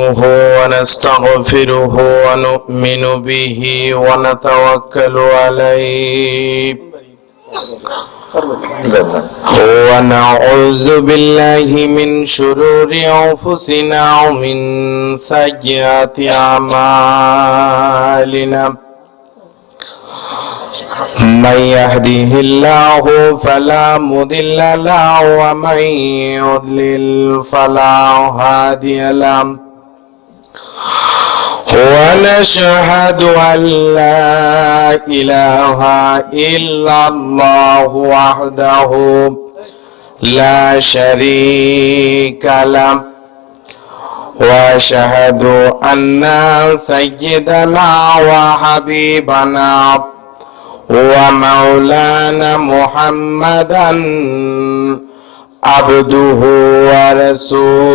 ونستغفره ونؤمن به ونتوكل عليه ونعوذ بالله من شرور أنفسنا ومن سيئات أعمالنا من يهده الله فلا مضل له ومن يضلل فلا هادي له ونشهد أن لا إله إلا الله وحده لا شريك له وأشهد أن سيدنا وحبيبنا ومولانا محمدا عبده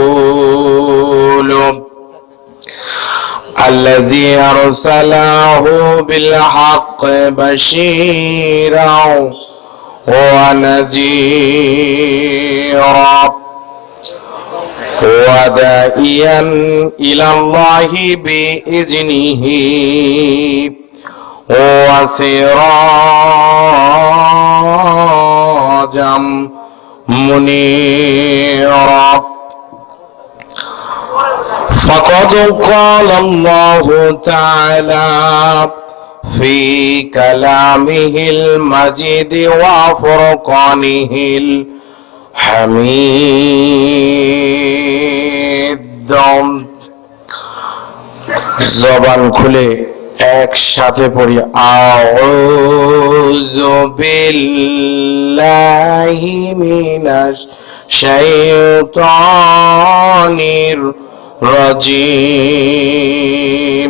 ورسوله الذي أرسله بالحق بشيرا ونذيرا وداعيا إلى الله بإذنه وسراجا منيرا فقد قال الله تعالى في كلامه المجيد وفرقانه الحميد জবান খুলে একসাথে পড়ি আউযু বিল্লাহি মিনাশ শাইতানির রাজিম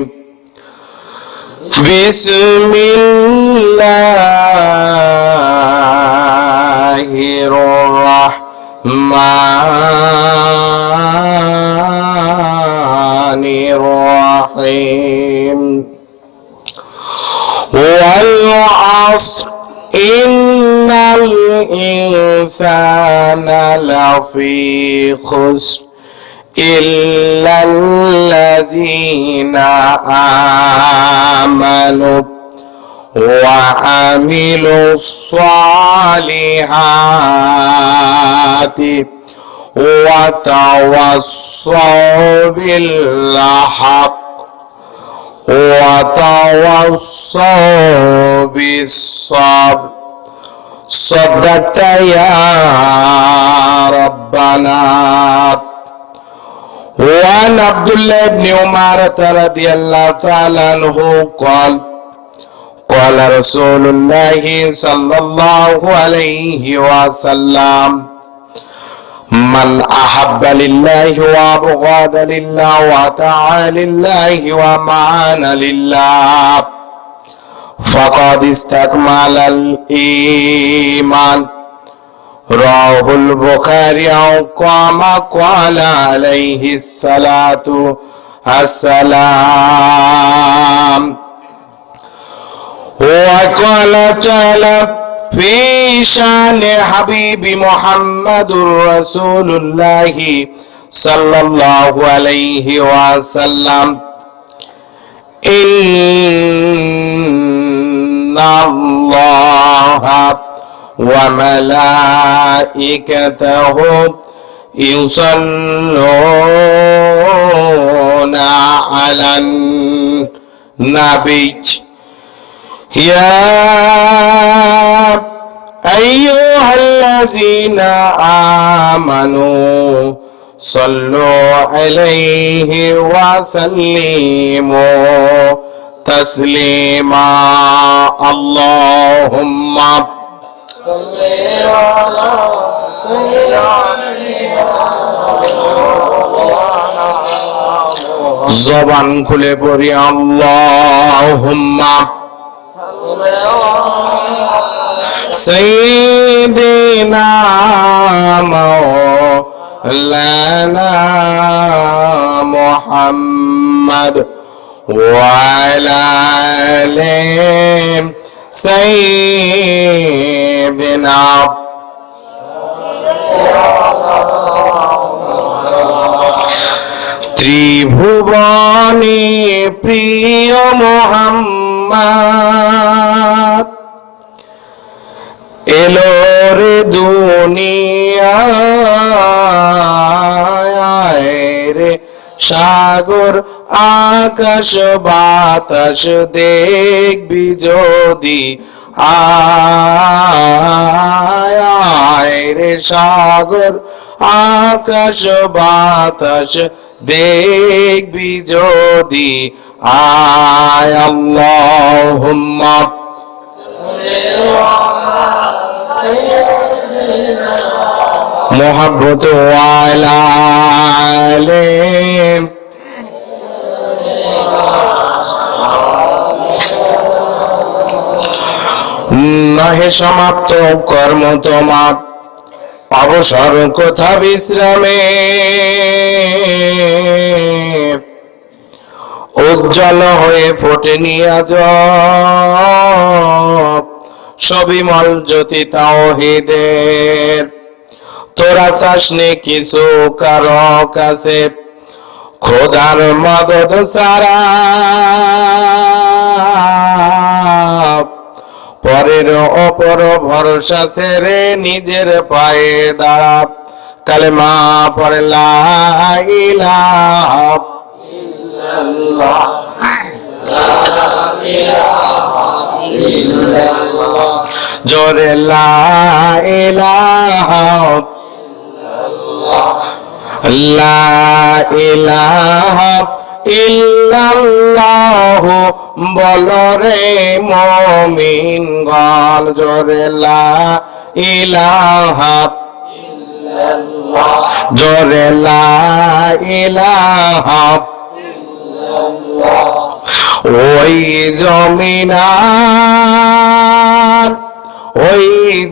বিসমিল্লাহির রাহমানির রাহিম والعصر إن الإنسان لفي خسر إلا الذين آمنوا وعملوا الصالحات وتواصوا بالحق وتواصوا بالصبر صدقت يا ربنا. وعن عبد الله بن عمر رضي الله تعالى عنه قال قال رسول الله صلى الله عليه وسلم من أحب لله وأبغض لله وأطاع لله ومعان لله فقد استكمل الإيمان. رواه البخاري كما قال عليه الصلاة والسلام. وقال تعالى في شان حبيب محمد رسول الله صلى الله عليه وسلم إن الله وملائكته يصلون على النبي يا أيها الذين آمنوا صلوا عليه وسلموا تسليما. اللهم صل على سيدنا জবান খুলে পড়ি আল্লাহুম্মা সাইয়্যিদিনা মাওলানা মুহাম্মদ ওয়া আলা আলিহি সাইয়্যিদিনা ত্রিভুবনে প্রিয় মুহাম্মদ এলো রে দুনিয়ায় রে সাগর আকাশ বাতাস দেখবি যদি আয় রে সাগর আকাশ বাতাস দেখবি যদি আয় আল্লাহুম্মা মোহাব্বত ওয়ালা আলিম নহে সমাপ্ত কর্ম তোমার অবসর কোথা বিশ্রামে উজ্জ্বল হয়ে ফোটেনি আজ সবিমল জ্যোতি তাওহীদের তোরা চাসনি কিছু কারো কাছে খোদার মদদ সারা পরের অপর ভরসা ছেড়ে নিজের পায়ে দাঁড়া কালেমা পড়ে লা ইলাহা ইল্লাল্লাহ জোরে লা ইলাহা লা ইলাহা ইল্লাল্লাহু বলো রে মুমিন গণ জোরে লা ইলাহা ইল্লাল্লাহ জোরে লা ইলাহা ইল্লাল্লাহ ওই জমিনার ওই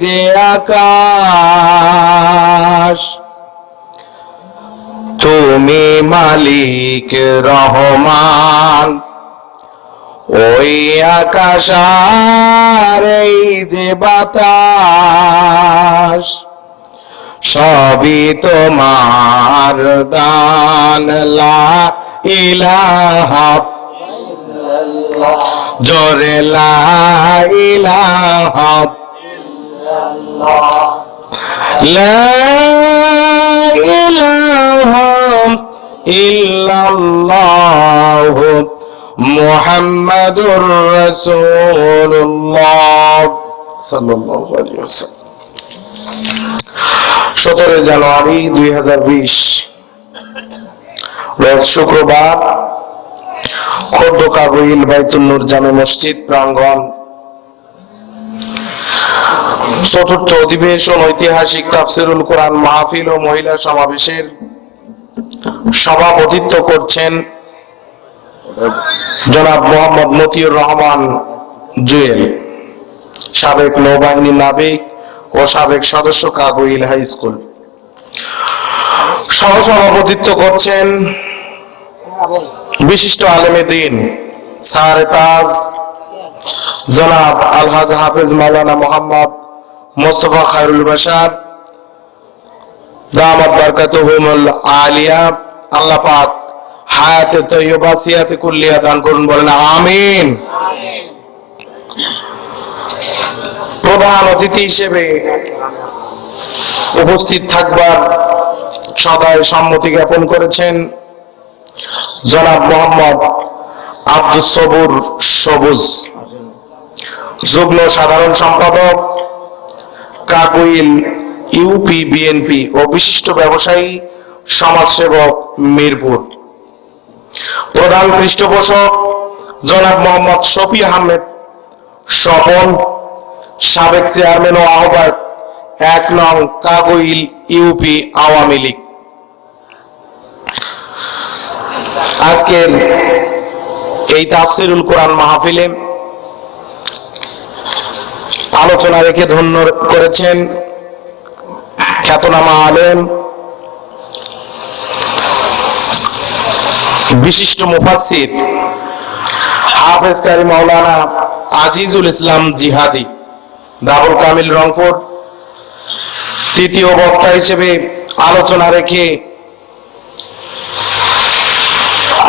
যে আকাশ তুমি মালিক রহমান ওই আকাশ আর এই যে বাতাস সবই তোমার দান লা ইলাহা ইল্লাল্লাহ জোরে লা ইলাহা ইল্লাল্লাহ লা ইলাহা ইল্লাল্লাহ মুহাম্মাদুর রাসূলুল্লাহ সাল্লাল্লাহু আলাইহি ওয়াসাল্লাম। 17 জানুয়ারি 2020 রোজ শুক্রবার খোর্দ কাগুইল বাইতুন নূর জামে মসজিদ প্রাঙ্গণ চতুর্থ অধিবেশন ঐতিহাসিক তাফসিরুল কোরআন মাহফিল ও মহিলা সমাবেশের সভাপতিত্ব করছেন জনাব মোহাম্মদ মতিউর রহমান জুয়েল, সাবেক নৌবাহিনী নাবিক ও সাবেক সদস্য কাগুইল হাই স্কুল। সহসভাপতিত্ব করছেন বিশিষ্ট আলেমে দিন সারে তাজ জনাব আলহাজ হাফেজ মাওলানা মোহাম্মদ মোস্তফা খায়রুল বাশার দামাত বারকাতুহুমুল আলিয়া। আল্লাহ পাক হায়াতে তয়্যিবা সিয়াতে কুল্লিয়া দান করুন, বলেন আমিন। প্রধান অতিথি হিসেবে উপস্থিত থাকবার সদয় সম্মতি জ্ঞাপন করেছেন জনাব মোহাম্মদ আব্দুস সবুর সবুজ, যুগ্ম সাধারণ সম্পাদক কাগুইল ইউপি বিএনপি ও বিশিষ্ট ব্যবসায়ী সমাজসেবক মিরপুর। প্রধান পৃষ্ঠপোষক জনাব মোহাম্মদ শফি আহমেদ স্বপন, সাবেক চেয়ারম্যান ও আহ্বায়ক 1 নং কাগুইল ইউপি আওয়ামী লীগ। আজকের এই তাফসিরুল কোরআন মাহফিলে আলোচনা রেখে ধন্য করেছেন খ্যাতনামা আলেম বিশিষ্ট মুফাসসির হাফেজ কারি মাওলানা আজিজুল ইসলাম জিহাদি, দারুল কামিল রংপুর। তৃতীয় বক্তা হিসেবে আলোচনা রেখে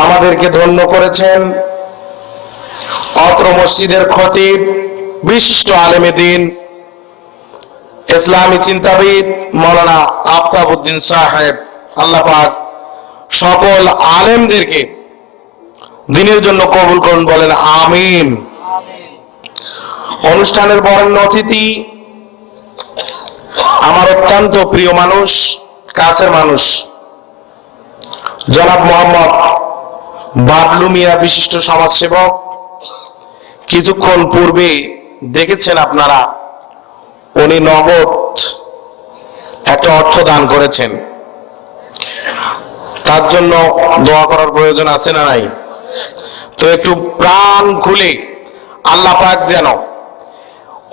আমাদেরকে ধন্য করেছেন অত্র মসজিদের খতিব, বিশিষ্ট আলেমে দ্বীন, ইসলামী চিন্তাবিদ মাওলানা আফতাবউদ্দিন সাহেব। আল্লাহ পাক সকল আলেমদেরকে দ্বীনের জন্য কবুল করুন, বলেন আমিন। অনুষ্ঠানের বরেণ্য অতিথি আমার অত্যন্ত প্রিয় মানুষ, কাছের মানুষ, জনাব মোহাম্মদ বাবলু মিয়া, বিশিষ্ট সমাজসেবক। কিছুক্ষণ পূর্বে দেখেছেন আপনারা, উনি নগদ একটা অর্থ দান করেছেন। তার জন্য দোয়া করার প্রয়োজন আছে না নাই? তো একটু প্রাণ খুলে আল্লাহ পাক যেন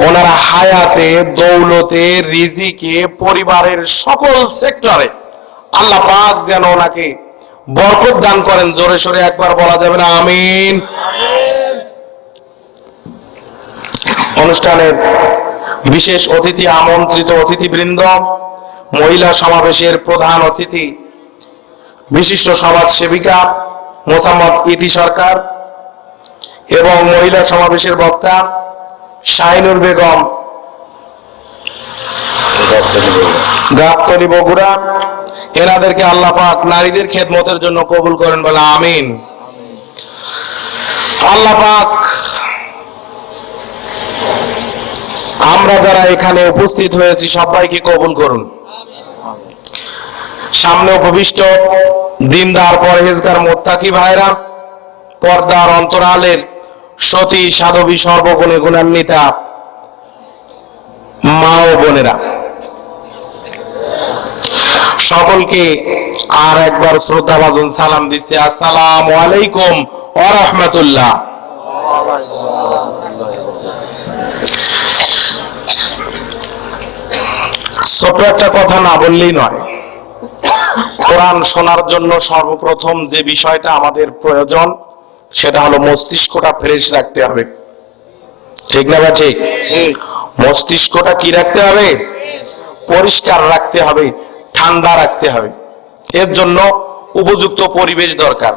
ওনারা হায়াতে, দৌলতে, রিজিকে, পরিবারের সকল সেক্টরে আল্লাহ পাক যেন ওনাকে বরকত দান করেন। জোরে সোরে একবার বলা যাবে না আমিন? অনুষ্ঠানের বিশেষ অতিথি, আমন্ত্রিত অতিথিবৃন্দ, মহিলা সমাবেশের প্রধান অতিথি বিশিষ্ট সমাজ সেবিকা মোসাম্মদ ইতি সরকার এবং মহিলা সমাবেশের বক্তা শাহিনুর বেগম, গাবতলী বগুড়া, এনাদেরকে আল্লাহ পাক নারীদের খেদমতের জন্য কবুল করেন, বলে আমিন। আল্লাহ পাক আমরা যারা এখানে উপস্থিত হয়েছি সবাইকে কবুল করুন। সামনে উপবিষ্ট দিনদার, পরহেজগার, মুত্তাকি ভাইরা, পর্দার অন্তরালের সতী সাধবী, সর্বগুণে গুণান্বিতা মা ও বোনেরা, সকলকে আর একবার শ্রদ্ধাভাজন সালাম দিচ্ছে। আসসালামু আলাইকুম ওয়া রাহমাতুল্লাহ। ছোট একটা কথা না বললেই নয়। কোরআন শোনার জন্য সর্বপ্রথম যে বিষয়টা আমাদের প্রয়োজন সেটা হলো মস্তিষ্কটা ফ্রেশ রাখতে হবে, ঠিক না বা ঠিক? মস্তিষ্কটা কি রাখতে হবে? পরিষ্কার রাখতে হবে, ঠান্ডা রাখতে হবে। এর জন্য উপযুক্ত পরিবেশ দরকার,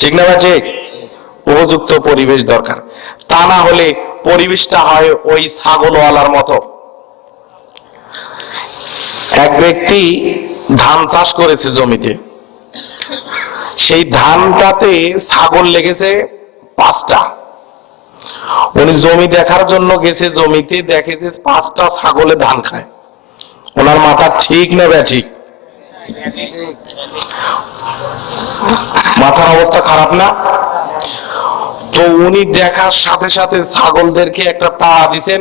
ঠিক না বা ঠিক? উপযুক্ত পরিবেশ দরকার, তা না হলে পরিবেশটা হয় ওই ছাগলওয়ালার মতো। এক ব্যক্তি ধান চাষ করেছে জমিতে, সেই ধানটাতে ছাগল লেগেছে 5টা। উনি জমি দেখার জন্য গেছে, জমিতে দেখেছে 5টা ছাগলে ধান খায়। ওনার মাথা ঠিক না ব্যাঠিক? মাথার অবস্থা খারাপ না? তো উনি দেখার সাথে সাথে ছাগলদেরকে একটা তাড়া দিছেন।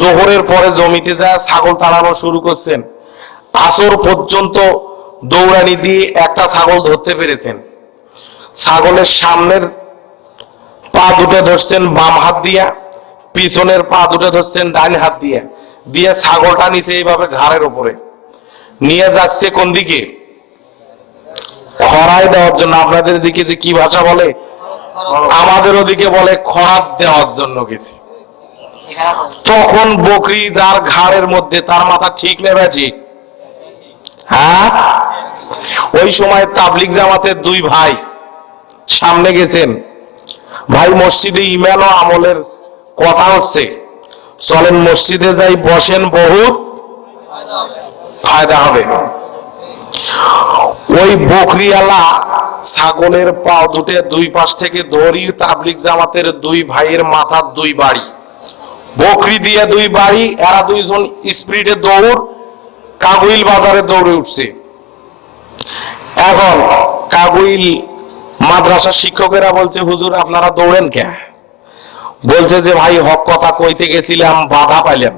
জোহরের পরে জমিতে যায় ছাগল তাড়ানো শুরু করছেন। আসর পর্যন্ত দৌড়ানি দিয়ে একটা ছাগল ধরতে পেরেছেন। ছাগলের সামনের পা দুটো ধরছেন বাম হাত দিয়া, পিছনের পা দুটো ধরছেন ডান হাত দিয়া, দিয়ে ছাগলটা নিচে এইভাবে ঘাড়ের উপরে নিয়ে যাচ্ছে। কোন দিকে? খড়াই দেওয়ার জন্য। আপনাদের দিকে যে কি ভাষা বলে, আমাদের ওদিকে বলে খড়াত দেওয়ার জন্য গেছে। তখন বকরি যার ঘাড়ের মধ্যে, তার মাথা ঠিক নেবে ঠিক? হ্যাঁ, ওই সময় তাবলিগ জামাতের 2 ভাই সামনে গেছেন। ভাই, মসজিদে ইমান ও আমলের কথা হচ্ছে, চলেন মসজিদে যাই, বসেন, বহুত ফায়দা হবে। ওই বকরিওয়ালা ছাগলের পা দুটে 2 পাশ থেকে ধরি, তাবলিগ জামাতের 2 ভাইয়ের মাথার 2 বাড়ি, বকরি দিয়ে 2 বাড়ি। এরা 2 জন স্পিডে দৌড়, কাগুইল বাজারে দৌড়ে উঠছে। এখন কাগুইল মাদ্রাসার শিক্ষকেরা বলছে, হুজুর আপনারা দৌড়েন কে? বলছে যে ভাই, হক কথা কইতে গেছিলাম, বাধা পাইলাম।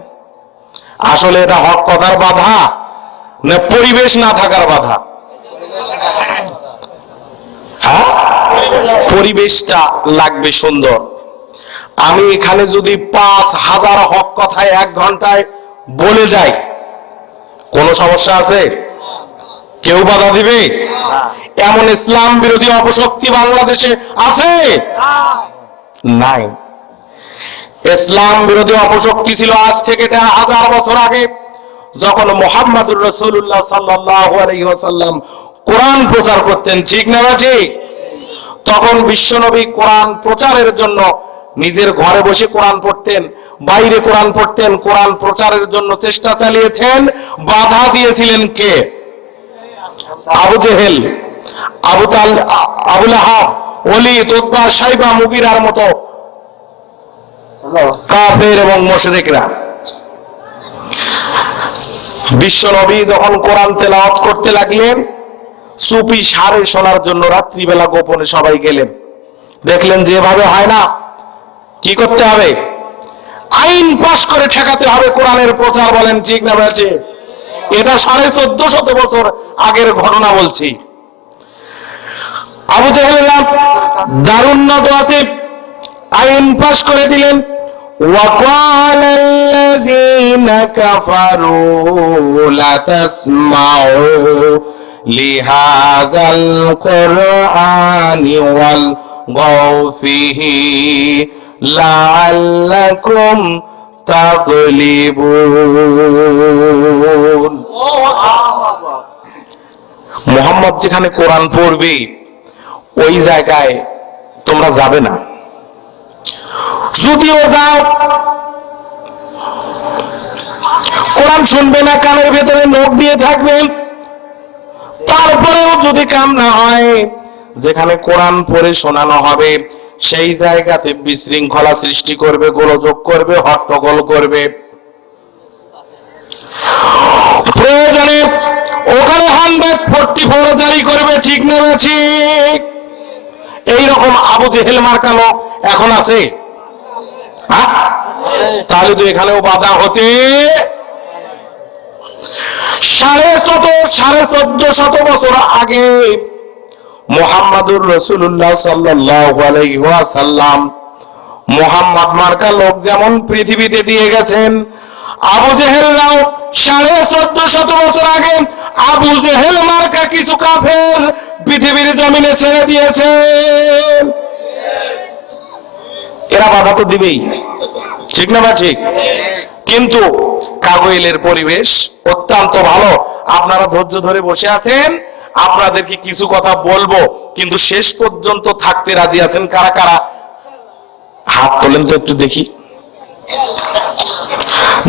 আসলে এটা হক কথার বাধা না পরিবেশ না থাকার বাধা? হ্যাঁ, পরিবেশটা লাগবে সুন্দর। আমি এখানে যদি 5000 হক কথায় 1 ঘন্টায় বলে যাই, কোনো সমস্যা আছে? কেউ বাধা দিবে? এমন ইসলাম বিরোধী অপশক্তি বাংলাদেশে আছে? নাই। ইসলাম বিরোধী অপশক্তি ছিল আজ থেকে 1000 বছর আগে, যখন মুহাম্মদুর রাসূলুল্লাহ সাল্লাল্লাহু আলাইহি ওয়াসাল্লাম কোরআন প্রচার করতেন, ঠিক না ঠিক? তখন বিশ্বনবী কোরআন প্রচারের জন্য নিজের ঘরে বসে কোরআন পড়তেন, বাইরে কোরআন পড়তেন, কোরআন প্রচারের জন্য চেষ্টা চালিয়েছেন। বাধা দিয়েছিলেন কে? আবু জেহেল, আবু লাহাব, ওলীদ, উতবা, শাইবা, মুগীরার মতো কাফের এবং মুশরিকরা। বিশ্বনবী যখন কোরআন তেলাওয়াত করতে লাগলেন, চুপি সারে শোনার জন্য রাত্রিবেলা গোপনে সবাই গেলেন। দেখলেন যেভাবে হয় না, কি করতে হবে? আইন পাশ করে ঠেকাতে হবে কোরআনের প্রচার। বলেন ঠিক না বেঁচে? এটা 1450 বছর আগের ঘটনা বলছি। আবু জাহেল দারুন নদওয়াতে আইন পাশ করে দিলেন। وقال الذين كفروا لا تسمعوا لهذا القرآن والغوا فيه لعلكم تغلبون। মুহাম্মদ যেখানে কোরআন পড়বে ওই জায়গায় তোমরা যাবে না। যদিও যাও, কোরআন শুনবে না, কানের ভেতরে নখ দিয়ে থাকবেন। তারপরেও যদি কাম না হয়, যেখানে কোরআন পড়ে শোনানো হবে সেই জায়গাতে বিশৃঙ্খলা সৃষ্টি করবে, গোলযোগ করবে, হট্টগোল করবে। প্রয়োজনে ওখানে 144 জারি করবে, ঠিক না ঠিক? এইরকম আবু জেহেল মার্কা লোক এখন আছে? তাহলে তো এখানেও বাধা হতে। 1450 বছর আগে মুহাম্মাদুর রাসূলুল্লাহ সাল্লাল্লাহু আলাইহি ওয়াসাল্লাম মুহাম্মদ মার্কা লোক যেমন পৃথিবীতে দিয়ে গেছেন, আবু জেহেলরাও 1450 বছর আগে আবু জেহেল মার্কা কিছু কাফের পৃথিবীর জমিনে ছেড়ে দিয়েছেন। এরা বাধা তো দিবেই, ঠিক না ঠিক? কিন্তু কাগইলের পরিবেশ অত্যন্ত ভালো। আপনারা ধৈর্য ধরে বসে আছেন, আপনাদেরকে কিছু কথা বলবো, কিন্তু শেষ পর্যন্ত থাকতে রাজি আছেন কারা কারা? হাত তোলেন তো একটু দেখি।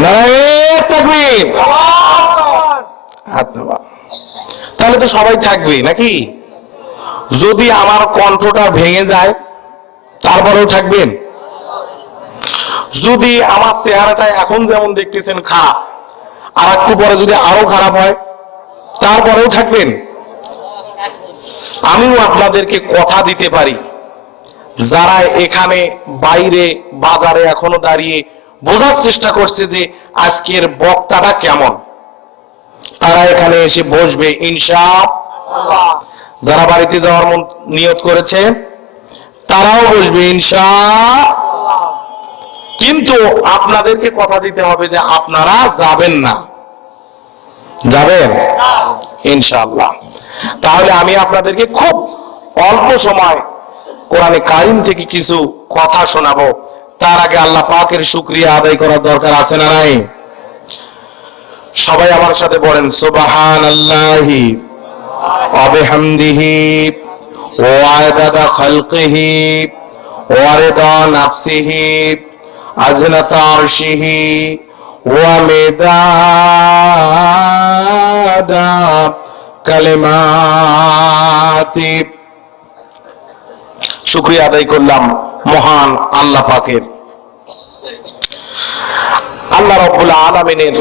নারায়ে তাকবীর। হাত নামা। তাহলে তো সবাই থাকবে নাকি? যদি আমার কণ্ঠটা ভেঙে যায় তারপরেও থাকবেন? যদি আমার চেহারাটা এখন যেমন দেখতেছেন খারাপ, আর একটু পরে যদি আরো খারাপ হয় তারপরেও থাকবেন? আমিও আপনাদেরকে কথা দিতে পারি, যারা এখানে বাইরে বাজারে এখনো দাঁড়িয়ে বোঝার চেষ্টা করছে যে আজকের বক্তাটা কেমন, তারা এখানে এসে বসবে ইনশাআল্লাহ। যারা বাড়িতে যাওয়ার নিয়ত করেছে তারাও বসবে ইনশাআল্লাহ। কিন্তু আপনাদেরকে কথা দিতে হবে যে আপনারা যাবেন না। যাবেন ইনশাআল্লাহ। তাহলে আমি আপনাদেরকে খুব অল্প সময় কোরআনে কারিম থেকে কিছু কথা শোনাবো। তার আগে আল্লাহ পাকের শুকরিয়া আদায় করার দরকার আছে না নাই? সবাই আমার সাথে বলেন সুবহানাল্লাহি ওয়া বিহামদিহি ওয়া আদাদা খালকিহি ওয়া রিদা নাফসিহি আযনাতা আরশিহি ওয়া মিদাদা কালিমাতি। শুকরিয়া আদায় করলাম মহান আল্লাহ পাকের। আল্লাহ রাব্বুল আলামিনের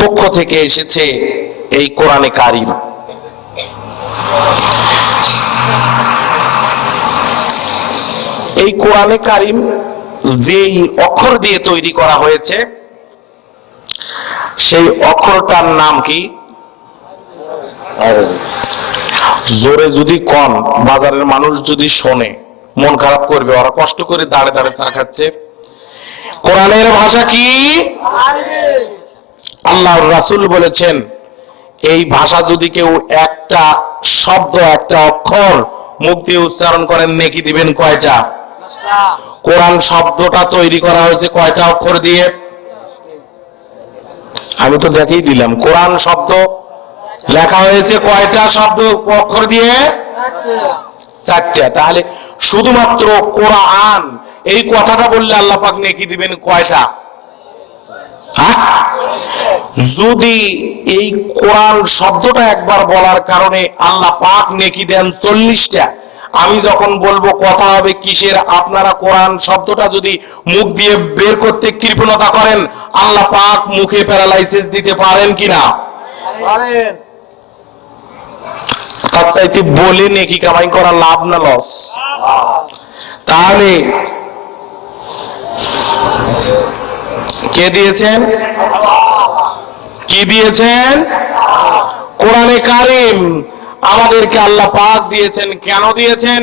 পক্ষ থেকে এসেছে এই কোরআনে কারিম। এই কোরআনে কারিম যেই অক্ষর দিয়ে তৈরি করা হয়েছে সেই অক্ষরটার নাম কি? জোরে যদি কন, বাজারের মানুষ যদি শোনে মন খারাপ করবে, ওরা কষ্ট করে দাঁড়ে দাঁড়ে চা খাচ্ছে। কোরআনের ভাষা কি? আল্লাহর রাসূল বলেছেন এই ভাষা যদি কেউ একটা শব্দ, একটা অক্ষর মুখ দিয়ে উচ্চারণ করেন, নেকি দিবেন কয়টা? কোরআন শব্দটা তৈরি করা হয়েছে কয়টা অক্ষর দিয়ে? আমি তো দেখিয়ে দিলাম। কোরআন শব্দ লেখা হয়েছে কয়টা শব্দ অক্ষর দিয়ে? চারটা। তাহলে শুধুমাত্র কোরআন এই কথাটা বললে আল্লাহ পাক নেকি দিবেন কয়টা? যদি এই কোরআন শব্দটা একবার বলার কারণে আল্লাহ পাক নেকি দেন 40টা, আমি যখন বলবো কথা হবে কিসের, আপনারা কোরআন শব্দটা যদি মুখ দিয়ে বের করতে কৃপণতা করেন, আল্লাহ পাক মুখে প্যারালাইসিস দিতে পারেন কিনা? পারেন। তার চাইতে বলে নেকি কামাই করা লাভ না লস? তাহলে কে দিয়েছেন? কি দিয়েছেন? কোরআনে কারীম আমাদেরকে আল্লাহ পাক দিয়েছেন। কেন দিয়েছেন?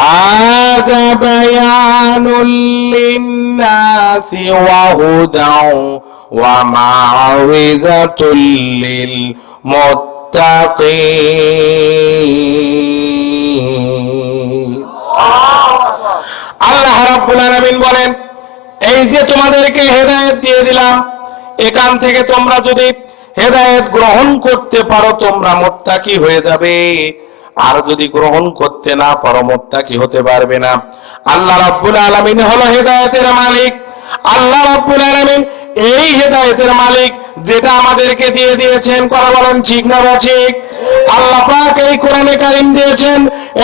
হাযা বায়ানুল লিন্নাসি ওয়া হুদাও ওয়া মাউইযাতুল লিল মুত্তাকিন। আল্লাহ রাব্বুল আলামিন বলেন, এই যে তোমাদেরকে হেদায়েত দিয়ে দিলাম, এখান থেকে তোমরা যদি হেদায়েত গ্রহণ করতে পারো তোমরা মুত্তাকি হয়ে যাবে, আর যদি গ্রহণ করতে না পারো মুত্তাকি হতে পারবে না। আল্লাহ রাব্বুল আলামিন হলো হেদায়েতের মালিক। আল্লাহ রাব্বুল আলামিন এই হেদায়েতের মালিক, যেটা আমাদেরকে দিয়ে দিয়েছেন। কথা বলেন ঠিক না ঠিক? আল্লাহ পাক এই কোরআনে কারীম দিয়েছেন,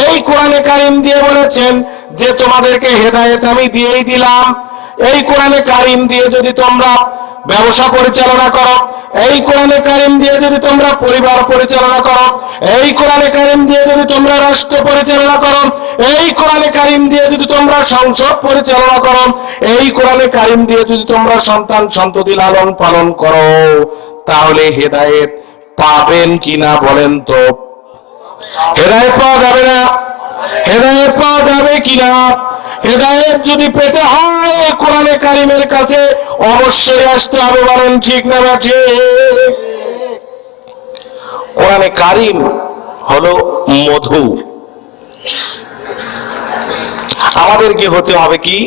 এই কোরআনে কারীম দিয়ে বলেছেন যে তোমাদেরকে হেদায়েত আমি দিয়েই দিলাম। এই কোরআনে কারীম দিয়ে যদি তোমরা ব্যবসা পরিচালনা করো, এই কোরআনে কারীম দিয়ে যদি তোমরা পরিবার পরিচালনা করো, এই কোরআনে কারীম দিয়ে যদি তোমরা রাষ্ট্র পরিচালনা করো, এই কোরআনে কারীম দিয়ে যদি তোমরা সংসদ পরিচালনা করো, এই কোরআনে কারীম দিয়ে যদি তোমরা সন্তান সন্ততি লালন পালন করো, তাহলে হেদায়েত পাবেন কিনা বলেন তো? হেদায়েত পাওয়া যাবে না? হেদায়েত পাওয়া যাবে কিনা? হেদায়েত যদি পেতে হয় কোরআনে কারীমের কাছে অবশ্যই আসতে হবে। বলেন ঠিক না ঠিক? কোরআনে কারীম হলো মধু। আমাদেরকে হতে হবে কি?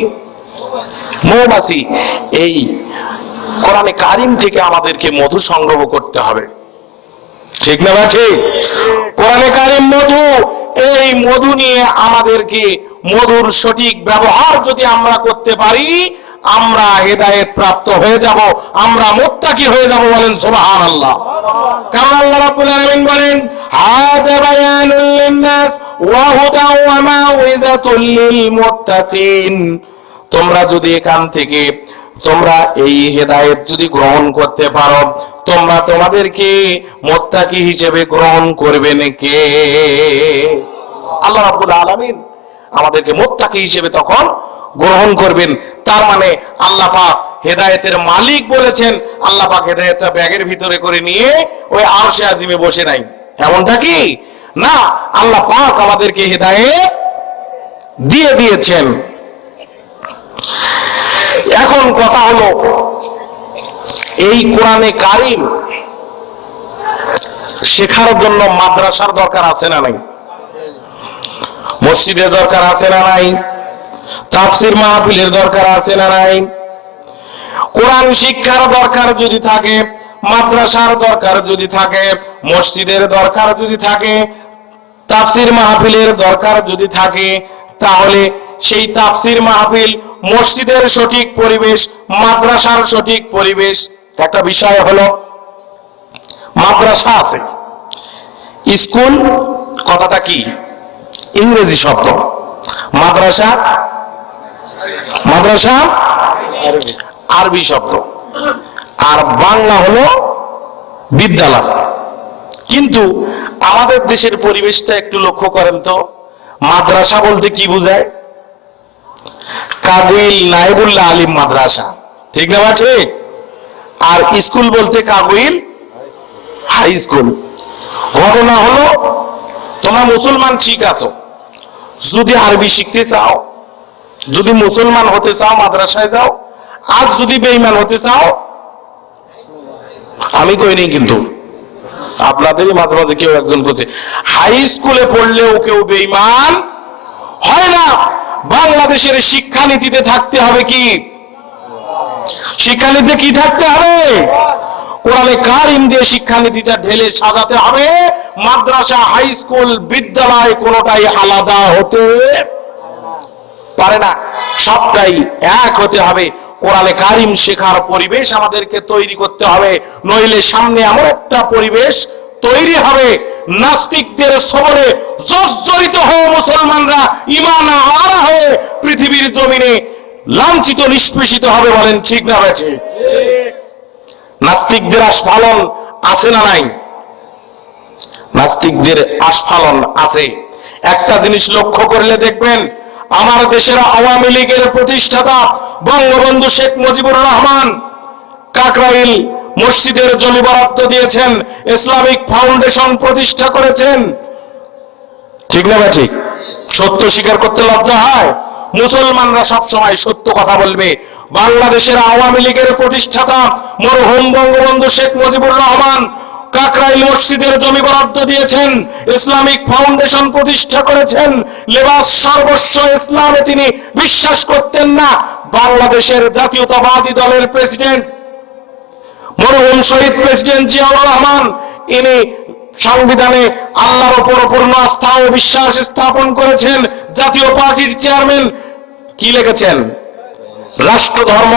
মৌমাছি। এই কোরআনে কারীম থেকে আমাদেরকে মধু সংগ্রহ করতে হবে। ঠিক না ঠিক? কোরআনে কারীম মধু। এই মধু নিয়ে আমাদেরকে মধুর সঠিক ব্যবহার যদি আমরা করতে পারি, আমরা হেদায়েত প্রাপ্ত হয়ে যাব, আমরা মুত্তাকি হয়ে যাব। বলেন সুবহানাল্লাহ। কারণ আল্লাহ রাব্বুল আলামিন বলেন, হাযা বায়ানুল লিন্নাস ওয়া হুদাও ওয়া মাউইযাতুল লিল মুত্তাকিন। তোমরা যদি এখান থেকে তোমরা এই হেদায়েত যদি গ্রহণ করতে পারো, তোমরা তোমাদেরকে মুত্তাকি হিসেবে গ্রহণ করবেন কে? আল্লাহ রাব্বুল আলামিন আমাদেরকে মুত্তাকি হিসেবে তখন গ্রহণ করবেন। তার মানে আল্লাহ পাক হেদায়েতের মালিক বলেছেন। আল্লাহ পাক হেদায়েতটা ব্যাগের ভিতরে করে নিয়ে ওই আরশে আজিমে বসে নাই, এমনটা কি না? আল্লাহ পাক আমাদেরকে হেদায়েত দিয়ে দিয়েছেন। এখন কথা হলো, এই কোরআনে কারীম শেখার জন্য মাদ্রাসার দরকার আছে না নাই? মসজিদের দরকার আছে না নাই? তাফসীর মাহফিলের দরকার আছে না নাই? কোরআন শিক্ষার দরকার যদি থাকে, মাদ্রাসার দরকার যদি থাকে, মসজিদের দরকার যদি থাকে, তাফসীর মাহফিলের দরকার যদি থাকে, তাহলে সেই তাফসীর মাহফিল, মসজিদের সঠিক পরিবেশ, মাদ্রাসার সঠিক পরিবেশ। একটা বিষয় হলো, মাদ্রাসা আছে, স্কুল কথাটা কি? ইংরেজি শব্দ। মাদ্রাসা, মাদ্রাসা আরবি শব্দ, আর বাংলা হলো বিদ্যালয়। কিন্তু আমাদের দেশের পরিবেশটা একটু লক্ষ্য করেন তো, মাদ্রাসা বলতে কি বোঝায়? কাগুইল নাইবুল্লাহ আলিম মাদ্রাসা, ঠিক না ঠিক? আর স্কুল বলতে কাগুইল হাই স্কুল। ঘটনা হলো, তোমরা মুসলমান ঠিক আছো, যদি আরবি শিখতে চাও, যদি মুসলমান হতে চাও মাদ্রাসায় যাও, আর যদি বেঈমান হতে চাও, আমি কই নেই কিন্তু আপনাদেরই মাঝে মাঝে কেউ একজন বলছে হাই স্কুলে পড়লেও কেউ বেঈমান হয় না। বাংলাদেশের শিক্ষানীতিতে থাকতে হবে কি? শিক্ষানীতিতে কি থাকতে হবে? কোরআনে কারিম দিয়ে শিক্ষানীতিটা ঢেলে সাজাতে হবে। মাদ্রাসা, হাই স্কুল, বিদ্যালয় কোনোটাই আলাদা হতে পারে না, সবটাই এক হতে হবে। কোরআনে কারিম শেখার পরিবেশ আমাদেরকে তৈরি করতে হবে, নইলে সামনে এমন একটা পরিবেশ তৈরি হবে নাস্তিকদের সবরে জর্জরিত হয়ে মুসলমানরা ঈমান হারা হয়ে পৃথিবীর জমিনে লাঞ্ছিত নিষ্পেষিত হবে। বলেন ঠিক না বেঠে? নাস্তিকদের আস্ফালন আছে না নাই? নাস্তিকদের আস্ফালন আছে। একটা জিনিস লক্ষ্য করলে দেখবেন, আমার দেশের আওয়ামী লীগের প্রতিষ্ঠাতা বঙ্গবন্ধু শেখ মুজিবুর রহমান কাকরাইল মসজিদের জমি বরাদ্দ দিয়েছেন, ইসলামিক ফাউন্ডেশন প্রতিষ্ঠা করেছেন। ঠিক না ঠিক? সত্য স্বীকার করতে লজ্জা হয়? মুসলমানরা সব সময় সত্য কথা বলবে। বাংলাদেশের আওয়ামী লীগের প্রতিষ্ঠাতা মরহুম বঙ্গবন্ধু শেখ মুজিবুর রহমান কাকরাইল মসজিদের জমি বরাদ্দ দিয়েছেন, ইসলামিক ফাউন্ডেশন প্রতিষ্ঠা করেছেন। লেবাস সর্বস্ব ইসলামে তিনি বিশ্বাস করতেন না। বাংলাদেশের জাতীয়তাবাদী দলের প্রেসিডেন্ট মরহুম শহীদ প্রেসিডেন্ট জিয়াউর রহমান, ইনি সংবিধানে আল্লাহর উপর পূর্ণ আস্থা ও বিশ্বাস স্থাপন করেছেন। জাতীয় পার্টির চেয়ারম্যান কি লিখেছেন? রাষ্ট্র ধর্ম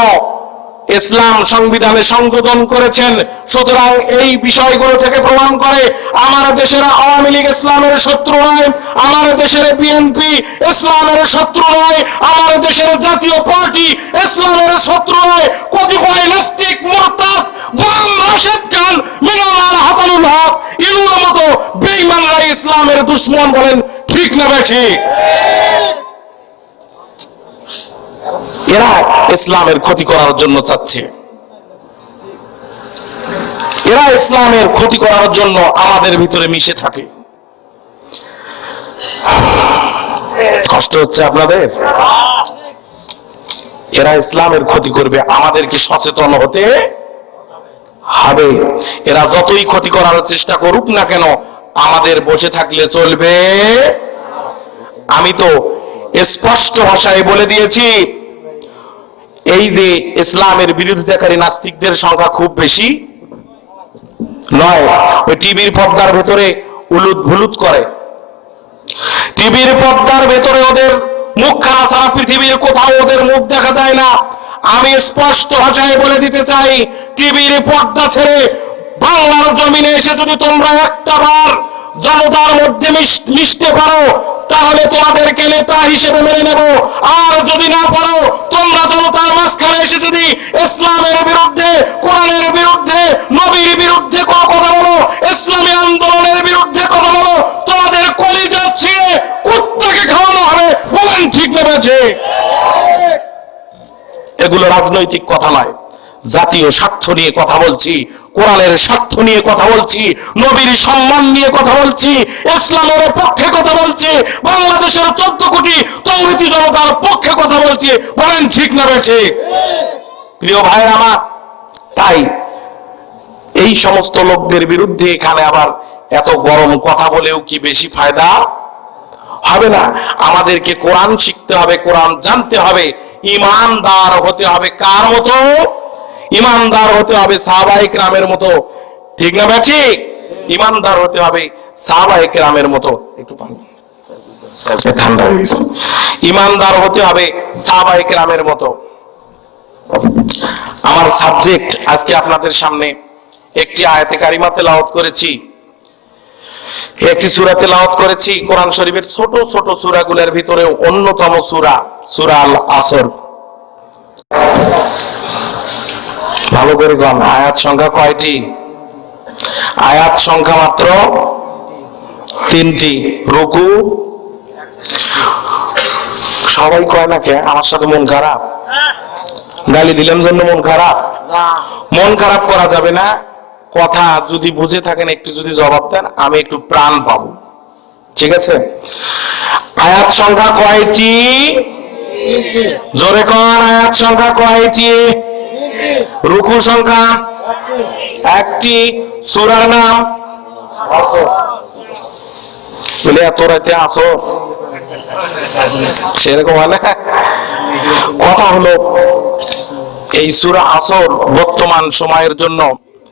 ইসলাম সংবিধানে সংযোজন করেছেন। সুতরাং এই বিষয়গুলো থেকে প্রমাণ করে আমার দেশের আওয়ামী লীগ ইসলামের শত্রু নয়, আমার দেশের বিএনপি ইসলামের শত্রু নয়, আমার দেশের জাতীয় পার্টি ইসলামের শত্রু নয়। কতিপয় নাস্তিক মুরতাদ গোলাম রাশেদ খান, মিনার হাসানুল হক, ইলুর মতো বেঈমানরা ইসলামের দুশমন। বলেন ঠিক না ঠিক? এরা ইসলামের ক্ষতি করার জন্য চাচ্ছে, এরা ইসলামের ক্ষতি করার জন্য আমাদের ভিতরে মিশে থাকে। কষ্ট হচ্ছে আপনাদের? এরা ইসলামের ক্ষতি করবে, আমাদেরকে সচেতন হতে হবে। এরা যতই ক্ষতি করার চেষ্টা করুক না কেন, আমাদের বসে থাকলে চলবে। আমি তো স্পষ্ট ভাষায় বলে দিয়েছি, এই যে ইসলামের বিরোধিতাকারী নাস্তিকদের সংখ্যা খুব বেশি নয়। ওই টিভির পর্দার ভেতরে উলুদ ভুলুদ করে, টিভির পর্দার ভেতরে ওদের মুখখানা ছাড়া পৃথিবীর কোথাও ওদের মুখ দেখা যায় না। আমি স্পষ্ট ভাষায় বলে দিতে চাই, টিভির পর্দা ছেড়ে বাংলার জমিনে এসে যদি তোমরা একটা বার জনতার মধ্যে মিশতে পারো, তাহলে তোমাদেরকে নেতা হিসেবে মেনে নেব। আর যদি না পারো, তোমরা জনতার মাঝখানে এসে যদি ইসলামের বিরুদ্ধে, কোরআনের বিরুদ্ধে, নবীর বিরুদ্ধে কথা বলো, ইসলামী আন্দোলনের বিরুদ্ধে কথা বলো, তোমাদের কলিজা ছিঁড়ে কুত্তাকে খাওয়ানো হবে। বলেন ঠিক না ঠিক? এগুলো রাজনৈতিক কথা নয়, জাতীয় স্বার্থ নিয়ে কথা বলছি, কোরআনের স্বার্থ নিয়ে কথা বলছি, নবীর সম্মান নিয়ে কথা বলছি, ইসলামের পক্ষে কথা বলছি, বাংলাদেশের 14 কোটি তৌহিদি জনতার পক্ষে কথা বলছি। বলেন ঠিক না ঠিক? প্রিয় ভাইয়ের আমার, তাই এই সমস্ত লোকদের বিরুদ্ধে এখানে আবার এত গরম কথা বলেও কি বেশি ফায়দা হবে না? আমাদেরকে কোরআন শিখতে হবে, কোরআন জানতে হবে, ঈমানদার হতে হবে। কার মতো? ঈমানদার হতে হবে সাহাবায়ে কেরামের মতো। ঠিক না ঠিক? ঈমানদার হতে হবে সাহাবায়ে কেরামের মতো। একটু পানি ঠান্ডা হয়ে গেছে। ঈমানদার হতে হবে সাহাবায়ে কেরামের মতো। আমার সাবজেক্ট আজকে আপনাদের সামনে একটি আয়াতে কারিমা তেলাওয়াত করেছি, একটি সূরা তেলাওয়াত করেছি। কোরআন শরীফের ছোট ছোট সূরাগুলোর ভিতরে অন্যতম সূরা, সূরা আল আসর। ভালো করে গণ, আয়াত সংখ্যা কয়টি? আয়াত সংখ্যা মাত্র 3টি। রুকু সবাই কয় না কে? আমার সাথে মন খারাপ? গালি দিলাম জন্য মন খারাপ? মন খারাপ করা যাবে না। কথা যদি বুঝে থাকেন একটু যদি জবাব দেন, আমি একটু প্রাণ পাবো। ঠিক আছে? আয়াত সংখ্যা কয়টি? জোরে কোন, আয়াত সংখ্যা কয়টি? রুকু সংখ্যা 1টি। সূরার নাম বলে এত রাতে আসো সেরকম হয় না। কথা হলো, এই সূরা আসর বর্তমান সময়ের জন্য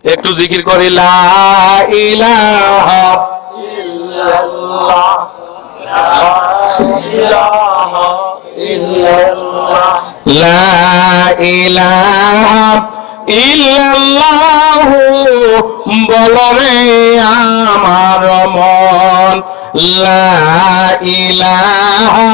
একটু জিকির করি, লা ইলাহা ইল্লাল্লাহ, লা ইলাহা ইল্লাল্লাহ বলো রে আমার মন, লা ইলাহা।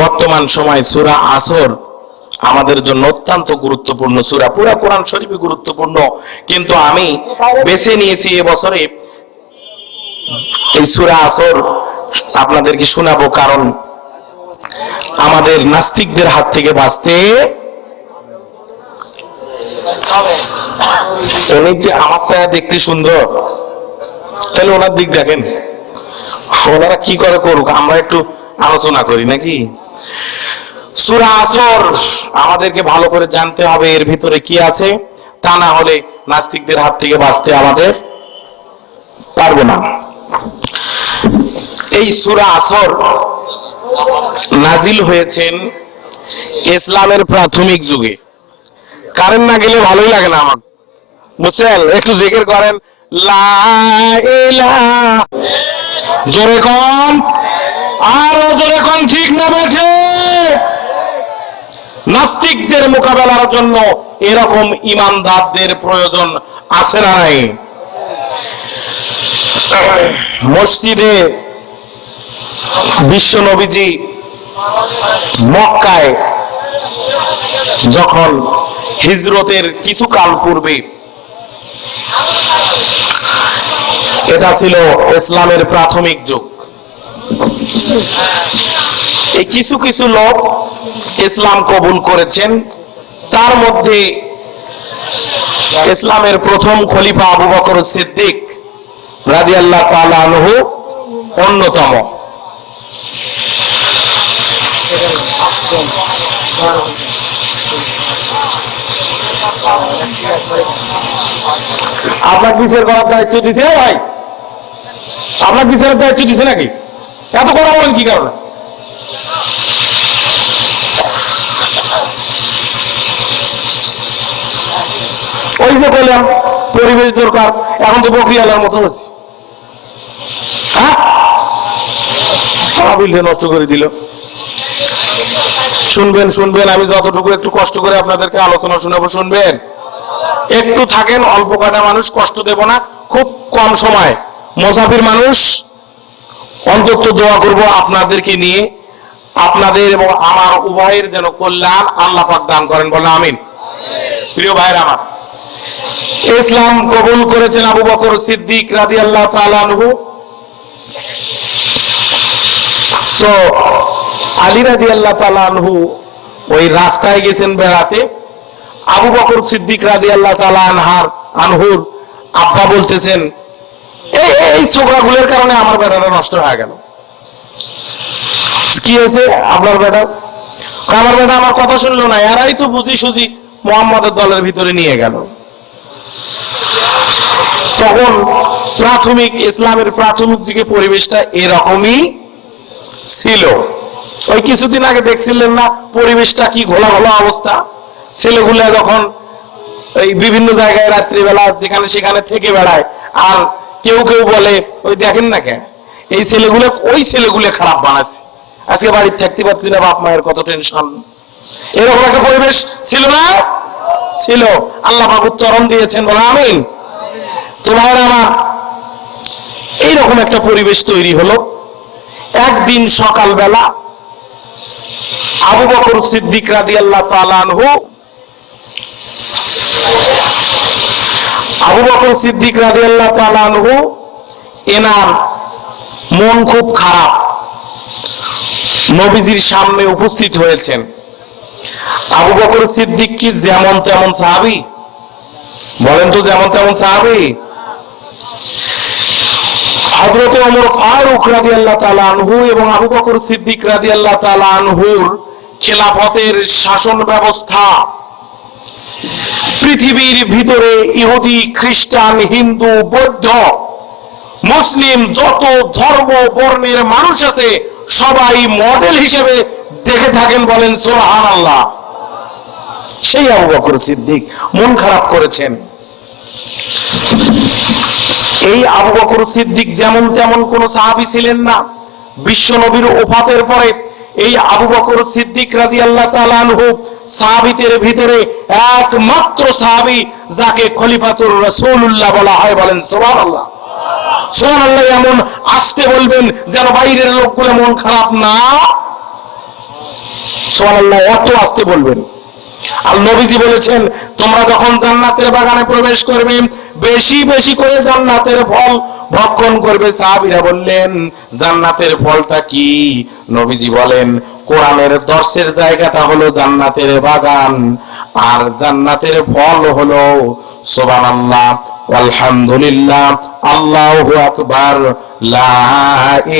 বর্তমান সময় সূরা আসর আমাদের জন্য অত্যন্ত গুরুত্বপূর্ণ সূরা। পুরা কোরআন শরীফই গুরুত্বপূর্ণ, কিন্তু আমি বেছে নিয়েছি এবছরে এই সূরা আসর আপনাদেরকে শোনাবো, কারণ আমাদের নাস্তিকদের হাত থেকে বাঁচতে। উনি যে আমার ছায়া দেখতে সুন্দর, তাহলে ওনার দিক দেখেন, ওনারা কি করে করুক, আমরা একটু আলোচনা করি নাকি। সূরা আসর আমাদেরকে ভালো করে জানতে হবে এর ভিতরে কি আছে, তা না হলে নাস্তিকদের হাত থেকে বাঁচতে আমাদের পারবো না। এই সূরা আসর নাজিল হয়েছেন ইসলামের প্রাথমিক যুগে। কারেন্ট না গেলে ভালোই লাগে না আমার, বুঝছেন? একটু জিকির করেন, লা ইলাহা, জোরে কোন, আরো জোরে কোন, ঠিক না বেঠে? নাস্তিকদের মোকাবেলার জন্য এরকম ঈমানদারদের প্রয়োজন আছে না নাই? মসজিদে বিশ্ব নবীজি মক্কায় যখন হিজরতের কিছু কাল পূর্বে, এটা ছিল ইসলামের প্রাথমিক যুগ। এই কিছু কিছু লোক ইসলাম কবুল করেছেন, তার মধ্যে ইসলামের প্রথম খলিফা আবু বকর সিদ্দিক রাদিয়াল্লাহু তাআলা আনহু অন্যতম। আপনার বিচার করার দায়িত্ব দিছে ভাই? আপনার বিচারের দায়িত্ব দিছে নাকি? এত কথা বলেন কি কারণে? ওই যে বললাম পরিবেশ দরকার, এখন তো বকরিয়ালার মতো হচ্ছে। হ্যাঁ, নষ্ট করে দিল। শুনবেন শুনবেন, আমি যতটুকু একটু কষ্ট করে আপনাদেরকে আলোচনা শোনাবো, শুনবেন। একটু থাকেন, অল্প কটা মানুষ, কষ্ট দেব না, খুব কম সময়। মুসাফির মানুষ, অন্তত দোয়া করব আপনাদেরকে নিয়ে, আপনাদের এবং আমার উভয়ের যেন কল্যাণ আল্লাহ পাক দান করেন, বলে আমিন। প্রিয় ভাইরা আমার, ইসলাম কবুল করেছেন আবু বকর সিদ্দিক রাদিয়াল্লাহু তাআলা আনহু। তো আলী রাদিয়াল্লাহু তাআলা আনহু ওই রাস্তায় গেছেন বেড়াতে। আবু বকর সিদ্দিক রাদিয়াল্লাহু তাআলা আনহুর আব্বা বলতেছেন, এই ছোকরাগুলোর কারণে আমার বেড়াটা নষ্ট হয়ে গেল। কি হয়েছে আপনার বেটা? আমার বেটা আমার কথা শুনলো না, এরাই তো বুঝি সুঝি মুহাম্মাদের দলের ভিতরে নিয়ে গেল। তখন প্রাথমিক ইসলামের প্রাথমিক দিকে পরিবেশটা এরকমই ছিল। ওই কিছুদিন আগে দেখছিলেন না পরিবেশটা কি ঘোলা ঘোলা অবস্থা? ছেলেগুলা যখন এই বিভিন্ন জায়গায় রাত্রিবেলা যেখানে সেখানে থেকে বেড়ায়, আর কেউ কেউ বলে ওই দেখেন না কেন এই ছেলেগুলো, ওই ছেলেগুলো খারাপ বানাচ্ছে, আজকে বাড়িতে থাকতে পারছি না, বাপ মায়ের কত টেনশন। এরকম একটা পরিবেশ ছিল না? ছিল। আল্লাহ পাক উত্তরণ দিয়েছেন, বলে আমিন। তো ভাইরা আমার, এইরকম একটা পরিবেশ তৈরি হলো। একদিন সকালবেলা আবু বকর সিদ্দিক রাদিয়াল্লাহু তাআলা আনহু, আবু বকর সিদ্দিক রাদিয়াল্লাহু তাআলা আনহু এনার মন খুব খারাপ, নবীজির সামনে উপস্থিত হয়েছেন। আবু বকর সিদ্দিক কি যেমন তেমন সাহাবী? বলেন তো, যেমন তেমন সাহাবী? হযরত ওমর ফারুক রাদিয়াল্লাহু তাআলা আনহু এবং আবু বকর সিদ্দিক রাদিয়াল্লাহু তাআলা আনহুর খেলাফতের শাসন ব্যবস্থা পৃথিবীর ভিতরে ইহুদি, খ্রিস্টান, হিন্দু, বৌদ্ধ, মুসলিম যত ধর্ম বর্ণের মানুষ আছে সবাই মডেল হিসেবে দেখে থাকেন বলেন সুবহানাল্লাহ। সেই আবু বকর সিদ্দিক মন খারাপ করেছেন। এই আবু বকর সিদ্দিক যেমন তেমন কোন সাহাবী ছিলেন না। বিশ্ব নবীর ওফাতের পরে এই আবু বকর সিদ্দিক রাদিয়াল্লাহু তাআলা আনহু সাহাবীদের ভিতরে একমাত্র সাহাবী যাকে খলিফাতুর রাসূলুল্লাহ বলা হয়, বলেন সুবহানাল্লাহ। সুবহানাল্লাহ এমন আস্তে বলবেন যেন বাইরের লোকগুলো মন খারাপ না। সুবহানাল্লাহ অত আস্তে বলবেন। আর নবীজি বলেছেন, তোমরা যখন জান্নাতের বাগানে প্রবেশ করবে বেশি বেশি করে জান্নাতের ফল ভক্ষণ করবে। সাহাবীরা বললেন, জান্নাতের ফলটা কি? নবীজি বলেন, কোরআনের দর্শের জায়গাটা হলো জান্নাতের বাগান, আর জান্নাতের ফল হলো সুবহানাল্লাহ, আলহামদুলিল্লাহ, আল্লাহু আকবার, লা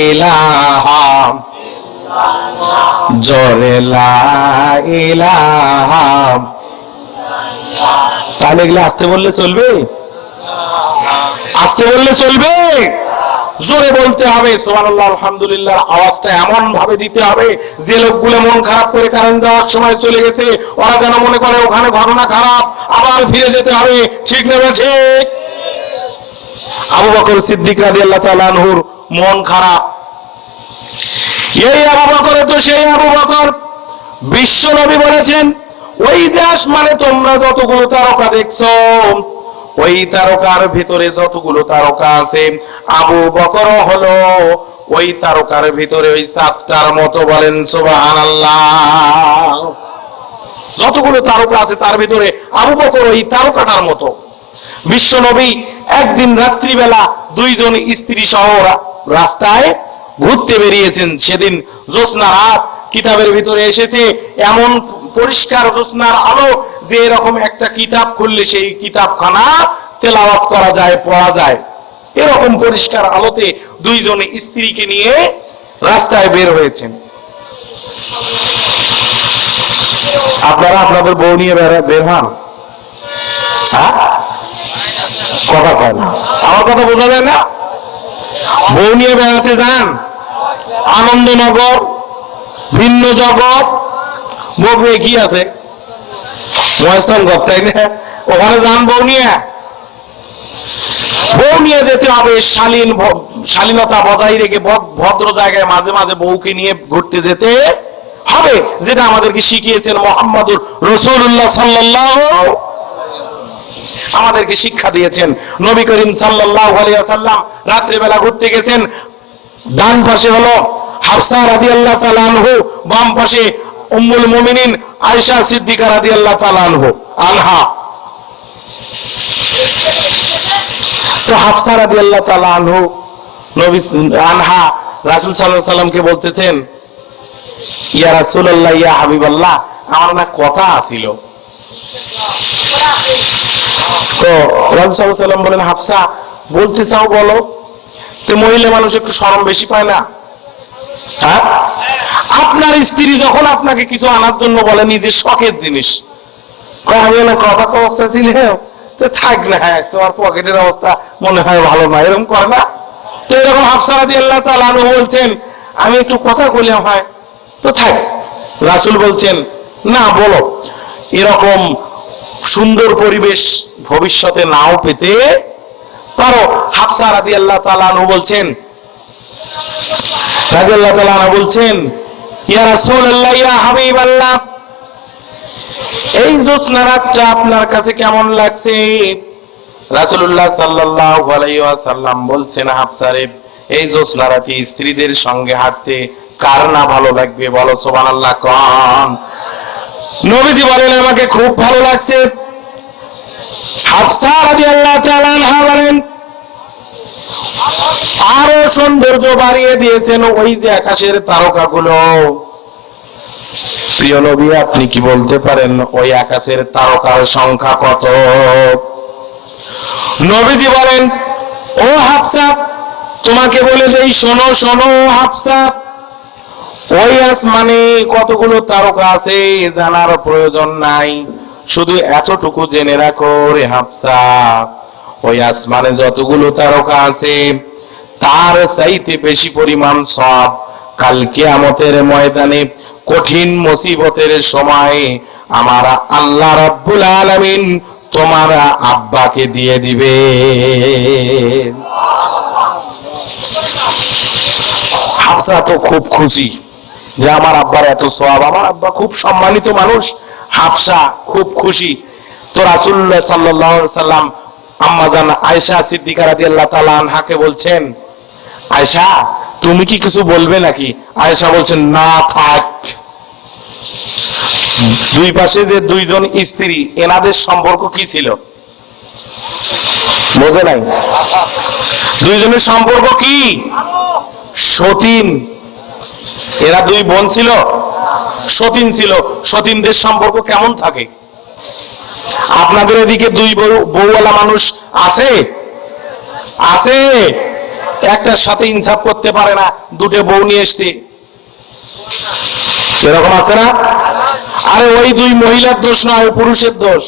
ইলাহা জোরে লা ইলাহা। তাহলে এগুলো আস্তে বললে চলবে? আস্তে বললে চলবে? জোরে বলতে হবে। সুবহানাল্লাহ, আলহামদুলিল্লাহ আওয়াজটা এমন ভাবে দিতে হবে যে লোকগুলো মন খারাপ করে কারণ যাওয়ার সময় চলে গেছে, ওরা যেন মনে করে ওখানে ঘটনা খারাপ, আবার ফিরে যেতে হবে। ঠিক না ঠিক? আবু বকর সিদ্দিক রাদিয়াল্লাহু তাআলা আনহুর মন খারাপ। এই আবু বকর তো সেই আবু বকর, বিশ্ব নবী বলেছেন, ওই যে আসমানে তোমরা যতগুলো তারকা দেখছো, ওই তারকার ভিতরে যতগুলো তারকা আছে, আবু বকর হলো ওই তারকার ভিতরে ওই চাঁদটার মতো, বলেন সুবহানাল্লাহ। যতগুলো তারকা আছে তার ভিতরে আবু বকর ওই তারকাটার মতো। বিশ্ব নবী একদিন রাত্রিবেলা দুইজন স্ত্রী সহ রাস্তায় ঘুরতে বেরিয়েছেন। সেদিন জ্যোৎস্না রাত, কিতাবের ভিতরে এসেছে এমন পরিষ্কার জ্যোৎস্নার আলো যে এরকম একটা কিতাব খুললে সেই কিতাবখানা তেলাওয়াত করা যায়, পড়া যায়। এরকম পরিষ্কার আলোতে দুইজন স্ত্রীকে নিয়ে রাস্তায় বের হয়েছেন। আপনারা আপনাদের বউ নিয়ে বের হন? হ্যাঁ, কথা কয় না, আমার কথা বোঝা যায় না? বউ নিয়ে বেড়াতে যান আনন্দনগর, ভিন্ন জগৎ, বকবে কি আছে মহেশগঞ্জ, তাই না? ওখানে যান বউ নিয়ে। বউ নিয়ে যেতে হবে শালীনতা বজায় রেখে ভদ্র জায়গায় মাঝে মাঝে বউকে নিয়ে ঘুরতে যেতে হবে, যেটা আমাদেরকে শিখিয়েছেন মুহাম্মদুর রাসূলুল্লাহ সাল্লাল্লাহু, আমাদেরকে শিক্ষা দিয়েছেন। নবী করিম সাল্লাল্লাহু আলাইহি ওয়াসাল্লাম রাত্রে বেলা ঘুরতে গেছেন। ডান পাশে হলো হাফসা রাদিয়াল্লাহু তাআলা আনহু, বাম পাশে উম্মুল মুমিনিন আয়েশা সিদ্দিকা রাদিয়াল্লাহু তাআলা আনহা। তো হাফসা রাদিয়াল্লাহু তাআলা আনহা রাসূল সাল্লাল্লাহু আলাইহি ওয়াসাল্লামকে বলতেছেন, ইয়া রাসূলুল্লাহ, ইয়া হাবিবাল্লাহ, আমার না কথা আছিল। তো রাসূল সাল্লাল্লাহু আলাইহি ওয়াসাল্লাম বলেন, হাফসা বলতে চাও বলো। তো মহিলা মানুষ একটু শরম বেশি পায় না? হ্যাঁ, আপনার স্ত্রী যখন আপনাকে কিছু আনার জন্য বলে নিজের শখের জিনিস, আমি না কথা অবস্থা ছিল, তো থাক না, হ্যাঁ তোমার পকেটের অবস্থা মনে হয় ভালো না, এরকম করে না? তো এরকম হাফসা রাদিয়াল্লাহু তাআলা আনহু বলছেন, আমি একটু কথা কইলাম, হয় তো থাক। রাসূল বলছেন, না বলো। এরকম সুন্দর পরিবেশ ভবিষ্যতে নাও পেতে পারো। হাফসা রাদিয়াল্লাহু তাআলা আনহু বলছেন, ইয়া রাসূলুল্লাহ, ইয়া হাবিবাল্লাহ, এই জ্যোৎস্না রাতটা আপনার কাছে কেমন লাগছে? রাসূলুল্লাহ সাল্লাল্লাহু আলাইহি ওয়াসাল্লাম বলছেন, হাফসারে, এই জ্যোৎস্না রাতে স্ত্রীদের সঙ্গে হাঁটতে কার না ভালো লাগবে, বলো সুবহানাল্লাহ কোন? নবীজি বলেন, আমাকে খুব ভালো লাগছে। হাফসা রাদিয়াল্লাহু তাআলা আনহা বলেন, আরো সৌন্দর্য বাড়িয়ে দিয়েছেন ওই যে আকাশের তারকাগুলো। প্রিয় নবী, আপনি কি বলতে পারেন ওই আকাশের তারকার সংখ্যা কত? নবীজি বলেন, ও হাফসা, তোমাকে বলে দেই, শোনো শোনো হাফসা, ওই আসমানে কতগুলো তারকা আছে জানার প্রয়োজন নাই, শুধু এতটুকু জেনে রাখো রে হাফসা, ওই আসমানে যতগুলো তারকা আছে তার চাইতে বেশি পরিমাণ সওয়াব কাল কিয়ামতের ময়দানে কঠিন মুসিবতের সময় আমার আল্লাহ রাব্বুল আলামিন তোমার আব্বাকে দিয়ে দিবে। হাফসা তো খুব খুশি যে আমার আব্বার এত সওয়াব, আমার আব্বা খুব সম্মানিত মানুষ। হাফসা খুব খুশি। তো রাসূলুল্লাহ সাল্লাল্লাহু আলাইহি সাল্লাম আম্মাজান আয়েশা সিদ্দিকা রাদিয়াল্লাহু তাআলা আনহাকে বলছেন, আয়েশা তুমি কি কিছু বলবে নাকি? আয়েশা বলছেন, না থাক। দুই পাশে যে দুইজন স্ত্রী, এনাদের সম্পর্ক কি ছিল বোঝে নাই? দুইজনের সম্পর্ক কি? সতীন। এরা দুই বোন ছিল, সতীন ছিল। সতীনদের সম্পর্ক কেমন থাকে? আপনাদের এদিকে দুই বউওয়ালা মানুষ আছে? আছে? একটার সাথে ইনসাফ করতে পারে না, দুটো বউ নিয়ে এসছে, এরকম আছে না? আরে ওই দুই মহিলার দোষ নয়, পুরুষের দোষ।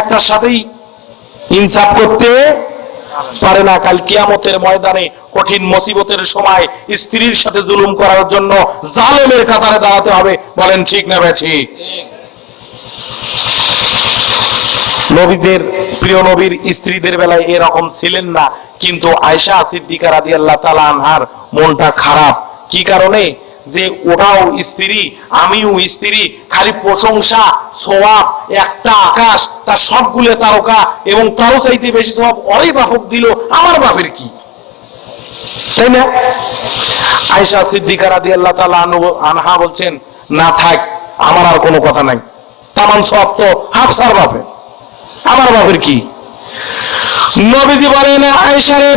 একটার সাথেই ইনসাফ করতে পারে না। কাল কিয়ামতের ময়দানে কঠিন মুসিবতের সময় স্ত্রীর সাথে জুলুম করার জন্য জালেমের কাতারে দাঁড়াতে হবে। বলেন ঠিক না ঠিক? নবীদের, প্রিয় নবীর স্ত্রীদের বেলায় এরকম ছিলেন না, কিন্তু আয়েশা সিদ্দিকা রাদিয়াল্লাহু তাআলা আনহার মনটা খারাপ। কি কারণে? যে ওটাও স্ত্রী, আমিও স্ত্রী, খালি প্রশংসা সওয়াব একটা আকাশ, তার সবগুলো তারকা, এবং তারও চাইতে বেশি সওয়াব ওরই বাপক দিল, আমার বাপের কি? তাই না? আয়েশা সিদ্দিকা রাদিয়াল্লাহু তাআলা আনহা বলছেন, না থাক, আমার আর কোনো কথা নাই, তামাম সওয়াব তো হাফসার বাপের, আমার বাপের কি? নবীজি বলেন, আয়েশা রে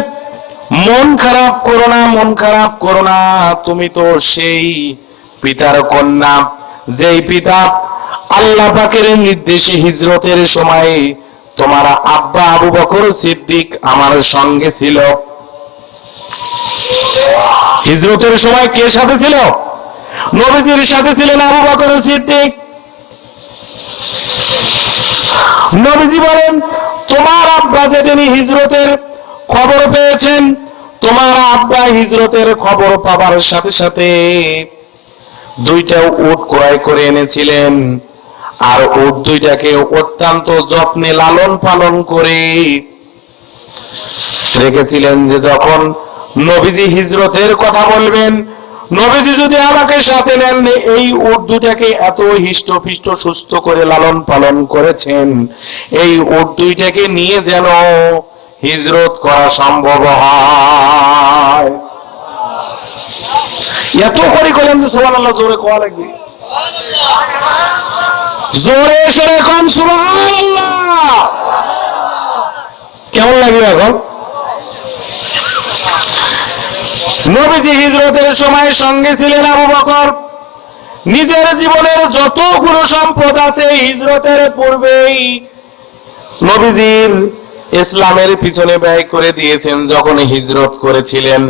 মন খারাপ করো না, মন খারাপ করো না। তুমি তো সেই পিতার কন্যা, যেই পিতা আল্লাহ পাকের নির্দেশে হিজরতের সময় তোমার আব্বা আবু বকর সিদ্দিক আমার সঙ্গে ছিল। হিজরতের সময় কে সাথে ছিল? নবীজির সাথে ছিলেন আবু বকর সিদ্দিক। নবীজি বলেন, তোমার আব্বা যেদিন হিজরতের খবর পেয়েছেন, তোমার আব্বা হিজরতের খবর পাবার সাথে সাথে দুইটা উট ক্রয় করে এনেছিলেন, আর উট দুইটাকে অত্যন্ত যত্নে লালন পালন করে রেখেছিলেন, যে যখন নবীজি হিজরতের কথা বলবেন, নবীজি যদি আমাকে সাথে নেন, এই উট দুইটাকে এত হিষ্টপিষ্ট সুস্থ করে লালন পালন করেছেন, এই উট দুইটাকে নিয়ে যেন হিজরত করা সম্ভব হয়। এত করে করেন যে সুবহানাল্লাহ জোরে কোয়া লাগবে, জোরে সরে কোন সুবহানাল্লাহ। কেমন লাগবে এখন? নবীজি হিজরতের সময় সঙ্গে ছিলেন আবু বকর। নিজের জীবনের যতগুলো সম্পদ আছে হিজরতের পূর্বেই নবীজির ইসলামের পিছনে ব্যয় করে দিয়েছেন। যখন হিজরত করেছিলেন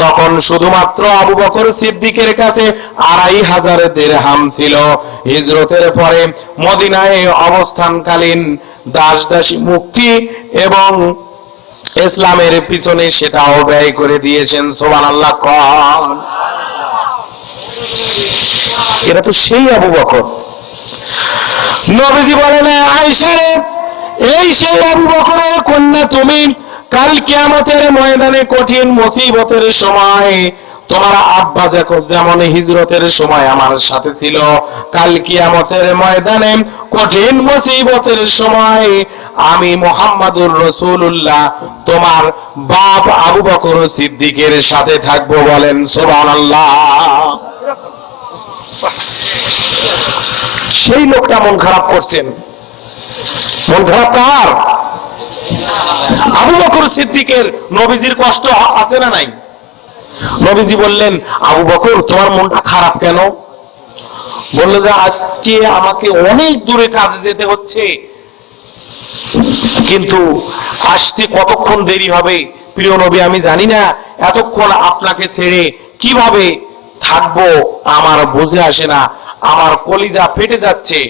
তখন শুধুমাত্র আবু বকর সিদ্দিকের কাছে ২৫০০ দিরহাম ছিল। হিজরতের পরে মদিনায় অবস্থানকালীন দাস দাসী মুক্তি এবং ইসলামের পিছনে সেটাও ব্যয় করে দিয়েছেন। সুবহানাল্লাহ কোন। এরা তো সেই আবু বকর। নবীজি বলেন, আয়েশা রে, এই সেই আবু বকরের কন্যা তুমি। কাল কিয়ামতের ময়দানে কঠিন মুসিবতের সময় তোমার আব্বা যেমন হিজরতের সময় আমার সাথে ছিল, কাল কিয়ামতের ময়দানে কঠিন মুসিবতের সময় আমি মুহাম্মাদুর রাসূলুল্লাহ তোমার বাপ আবু বকর সিদ্দিকের সাথে থাকবো। বলেন সুবহানাল্লাহ। সেই লোকটা মন খারাপ করছেন। মন খারাপ কার? আবু বকর সিদ্দিকের। নবীজির কষ্ট আছে না নাই? নবীজি বললেন, আবু বকর তোমার মনটা খারাপ কেন? বললো যে আজকে আমাকে অনেক দূরে কাজে যেতে হচ্ছে, কিন্তু আসতে কতক্ষণ দেরি হবে প্রিয় নবী আমি জানি না। এতক্ষণ আপনাকে ছেড়ে কিভাবে থাকবো আমার বুঝে আসে না, আমার কলিজা ফেটে যাচ্ছে।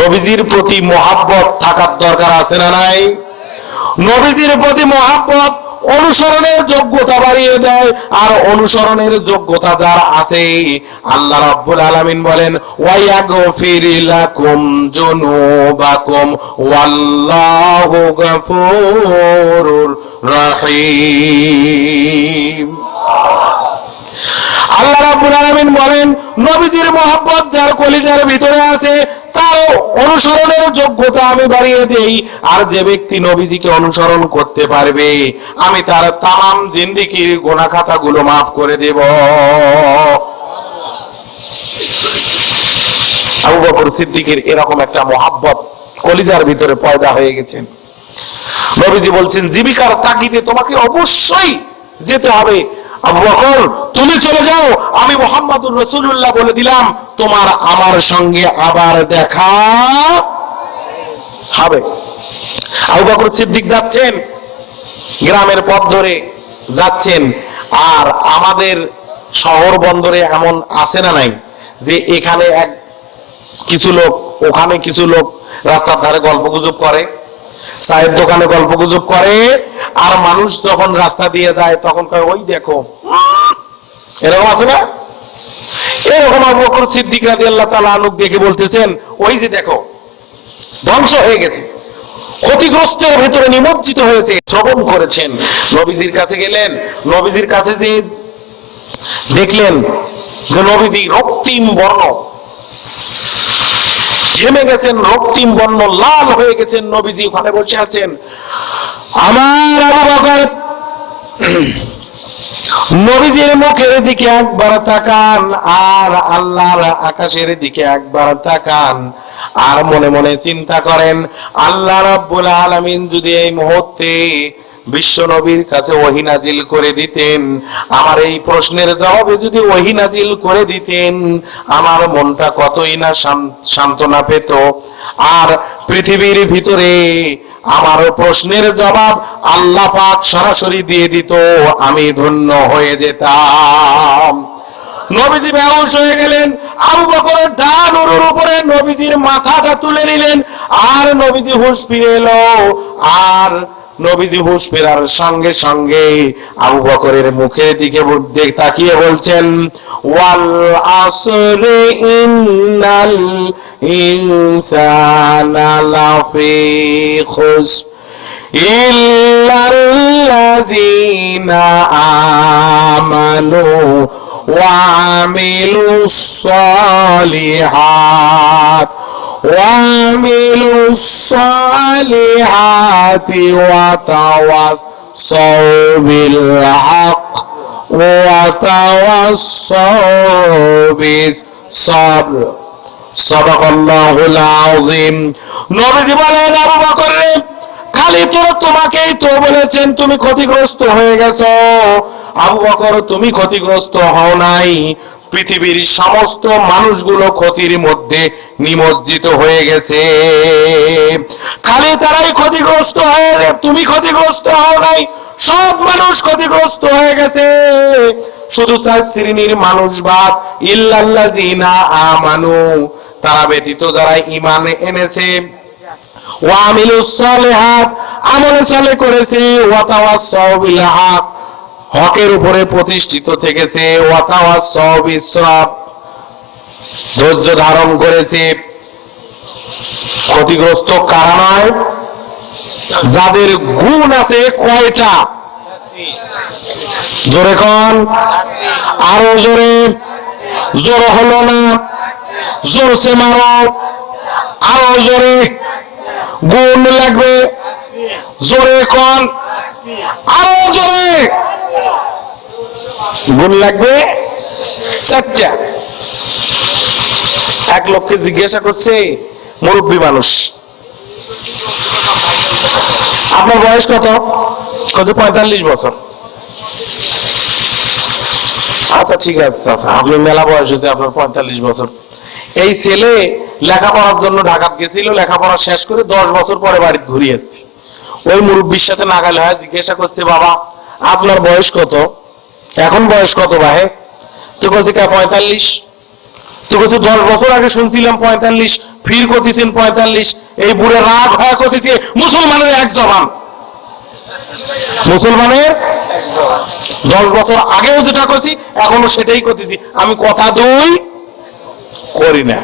নবীজির প্রতি মহাব্বত থাকার দরকার আছে না নাই? নবীজির প্রতি মহাব্বত অনুসরণের যোগ্যতা বাড়িয়ে দেয়। আর অনুসরণের যোগ্যতা যার আছে, আল্লাহ রাব্বুল আলামিন বলেন ওয়ায়াগফির লাকুম যুনুবাকুম ওয়াল্লাহু গফুরুর রহিম। আল্লাহ রাব্বুল আলামিন বলেন নবীজির মহব্বত যার কলিজার ভিতরে আছে তার অনুসরণের যোগ্যতা আমি বাড়িয়ে দেই। আর যে ব্যক্তি নবীজিকে অনুসরণ করতে পারবে আমি তার তামাম জিন্দেগীর গুনাহ খাতাগুলো মাফ করে দেব। আবু বকর সিদ্দিকের এরকম একটা মহব্বত কলিজার ভিতরে পয়দা হয়ে গেছেন। নবীজি বলছেন জীবিকার তাগিদে তোমাকে অবশ্যই যেতে হবে। আবু বকর তুমি চলে যাও, আমি মুহাম্মাদুর রাসূলুল্লাহ বলে দিলাম তোমার আমার সঙ্গে আবার দেখা হবে। আবু বকর সিদ্দিক যাচ্ছেন, গ্রামের পথ ধরে যাচ্ছেন। আর আমাদের শহর বন্দরে এমন আছে না নাই যে এখানে এক কিছু লোক ওখানে কিছু লোক রাস্তার ধারে গল্পগুজব করে, চায়ের দোকানে গল্পগুজব করে, আর মানুষ যখন রাস্তা দিয়ে যায় তখন কয় ওই দেখো, এরকম আছে না? এরকম আবু বকর সিদ্দিক রাদিয়াল্লাহু তাআলা আনহু দেখে বলতেছেন ওই যে দেখো ধ্বংস হয়ে গেছে, ক্ষতিগ্রস্তের ভিতরে নিমজ্জিত হয়েছে। শ্রবণ করেছেন, নবীজির কাছে গেলেন, নবীজির কাছে যে দেখলেন যে নবীজি রক্তিম বর্ণ, ঘেমে গেছেন, রক্তিম বর্ণ লাল হয়ে গেছেন, নবীজি ওখানে বসে আছেন। আমার আবু বকর নবীজির মুখের দিকে একবার তাকান আর আল্লাহর আকাশের দিকে একবার তাকান, আর মনে মনে চিন্তা করেন আল্লাহ রাব্বুল আলামিন যদি এই মুহূর্তে বিশ্ব নবীর কাছে ওহী নাজিল করে দিতেন, আমার এই প্রশ্নের জবাবে যদি ওহী নাজিল করে দিতেন, আমার মনটা কতই না সান্ত্বনা পেত। আর পৃথিবীর ভিতরে আমার প্রশ্নের জবাব আল্লাহ পাক সরাসরি দিয়ে দিত, আমি ধন্য হয়ে যেতাম। নবীজি বেহুশ হয়ে গেলেন। আবু বকরের ডান উরুর উপরে নবীজির মাথাটা তুলে নিলেন, আর নবীজি হুঁশ ফিরে এলো। আর নবীজি হুঁশ ফেরার সঙ্গে সঙ্গে আবু বকরের মুখের দিকে তাকিয়ে বলছেন ওয়াল আসরি ইন্নাল ইনসানা লাফি খুসর ইল্লাল্লাযীনা আমানু ওয়া আমিলুস সালিহাত وعملوا الصالحات وتواصوا بالحق وتواصوا بالصبر صدق الله العظيم। নবীজি বলেন আবু বকর রে, খালি তোমাকেই তো বলেছেন তুমি ক্ষতিগ্রস্ত হয়ে গেছো। আবু বকর তুমি ক্ষতিগ্রস্ত হও নাই, পৃথিবীর সমস্ত মানুষগুলো ক্ষতির মধ্যে নিমজ্জিত হয়ে গেছে। খালি তারাই ক্ষতিগ্রস্ত হয়ে, তুমি ক্ষতিগ্রস্ত হও নাই, সব মানুষ ক্ষতিগ্রস্ত হয়ে গেছে। শুধু 4 শ্রেণীর মানুষ বাদ, ইল্লাল্লাযীনা আমানু, তারা ব্যতীত যারা ঈমান এনেছে, ওয়া আমিলুস সালিহাত, আমল সালেহ করেছে, ওয়া তাওয়াসাউ বিল হক, হকের উপরে প্রতিষ্ঠিত থেকেছে, ওয়া তাওয়াসাউ বিস সবর, ধৈর্য ধারণ করেছে। ক্ষতিগ্রস্ত কারা নয়? যাদের গুণ আছে কয়টা? জোরে কোন, আরো জোরে, জোর হলো না, জোরসে মারো, আরো জোরে, গুণ লাগবে, জোরে কোন, আরো জোরে, গুণ লাগবে 4টা। এক লোককে জিজ্ঞাসা করছে, মুরব্বী মানুষ, আপনার বয়স কত? 45 বছর। আচ্ছা ঠিক আছে, আচ্ছা আপনি মেলা বয়স হয়েছে, আপনার 45 বছর। এই ছেলে লেখাপড়ার জন্য ঢাকা গেছিল, লেখাপড়া শেষ করে 10 বছর পরে বাড়িতে ঘুরে যাচ্ছে। ওই মুরব্বীর সাথে নাগালে হয়, জিজ্ঞাসা করছে, বাবা আপনার বয়স কত? এখন বয়স কত ভাই? তো বলছে 45। তো বলছে 10 বছর আগে শুনছিলাম 45, ফির করতেছেন 45। এই বুড়ে রাগ হয় করতেছে, মুসলমানের এক জবান। মুসলমানের 10 বছর আগেও যেটা করছি এখনো সেটাই করতেছি, আমি কথা দুই করি না।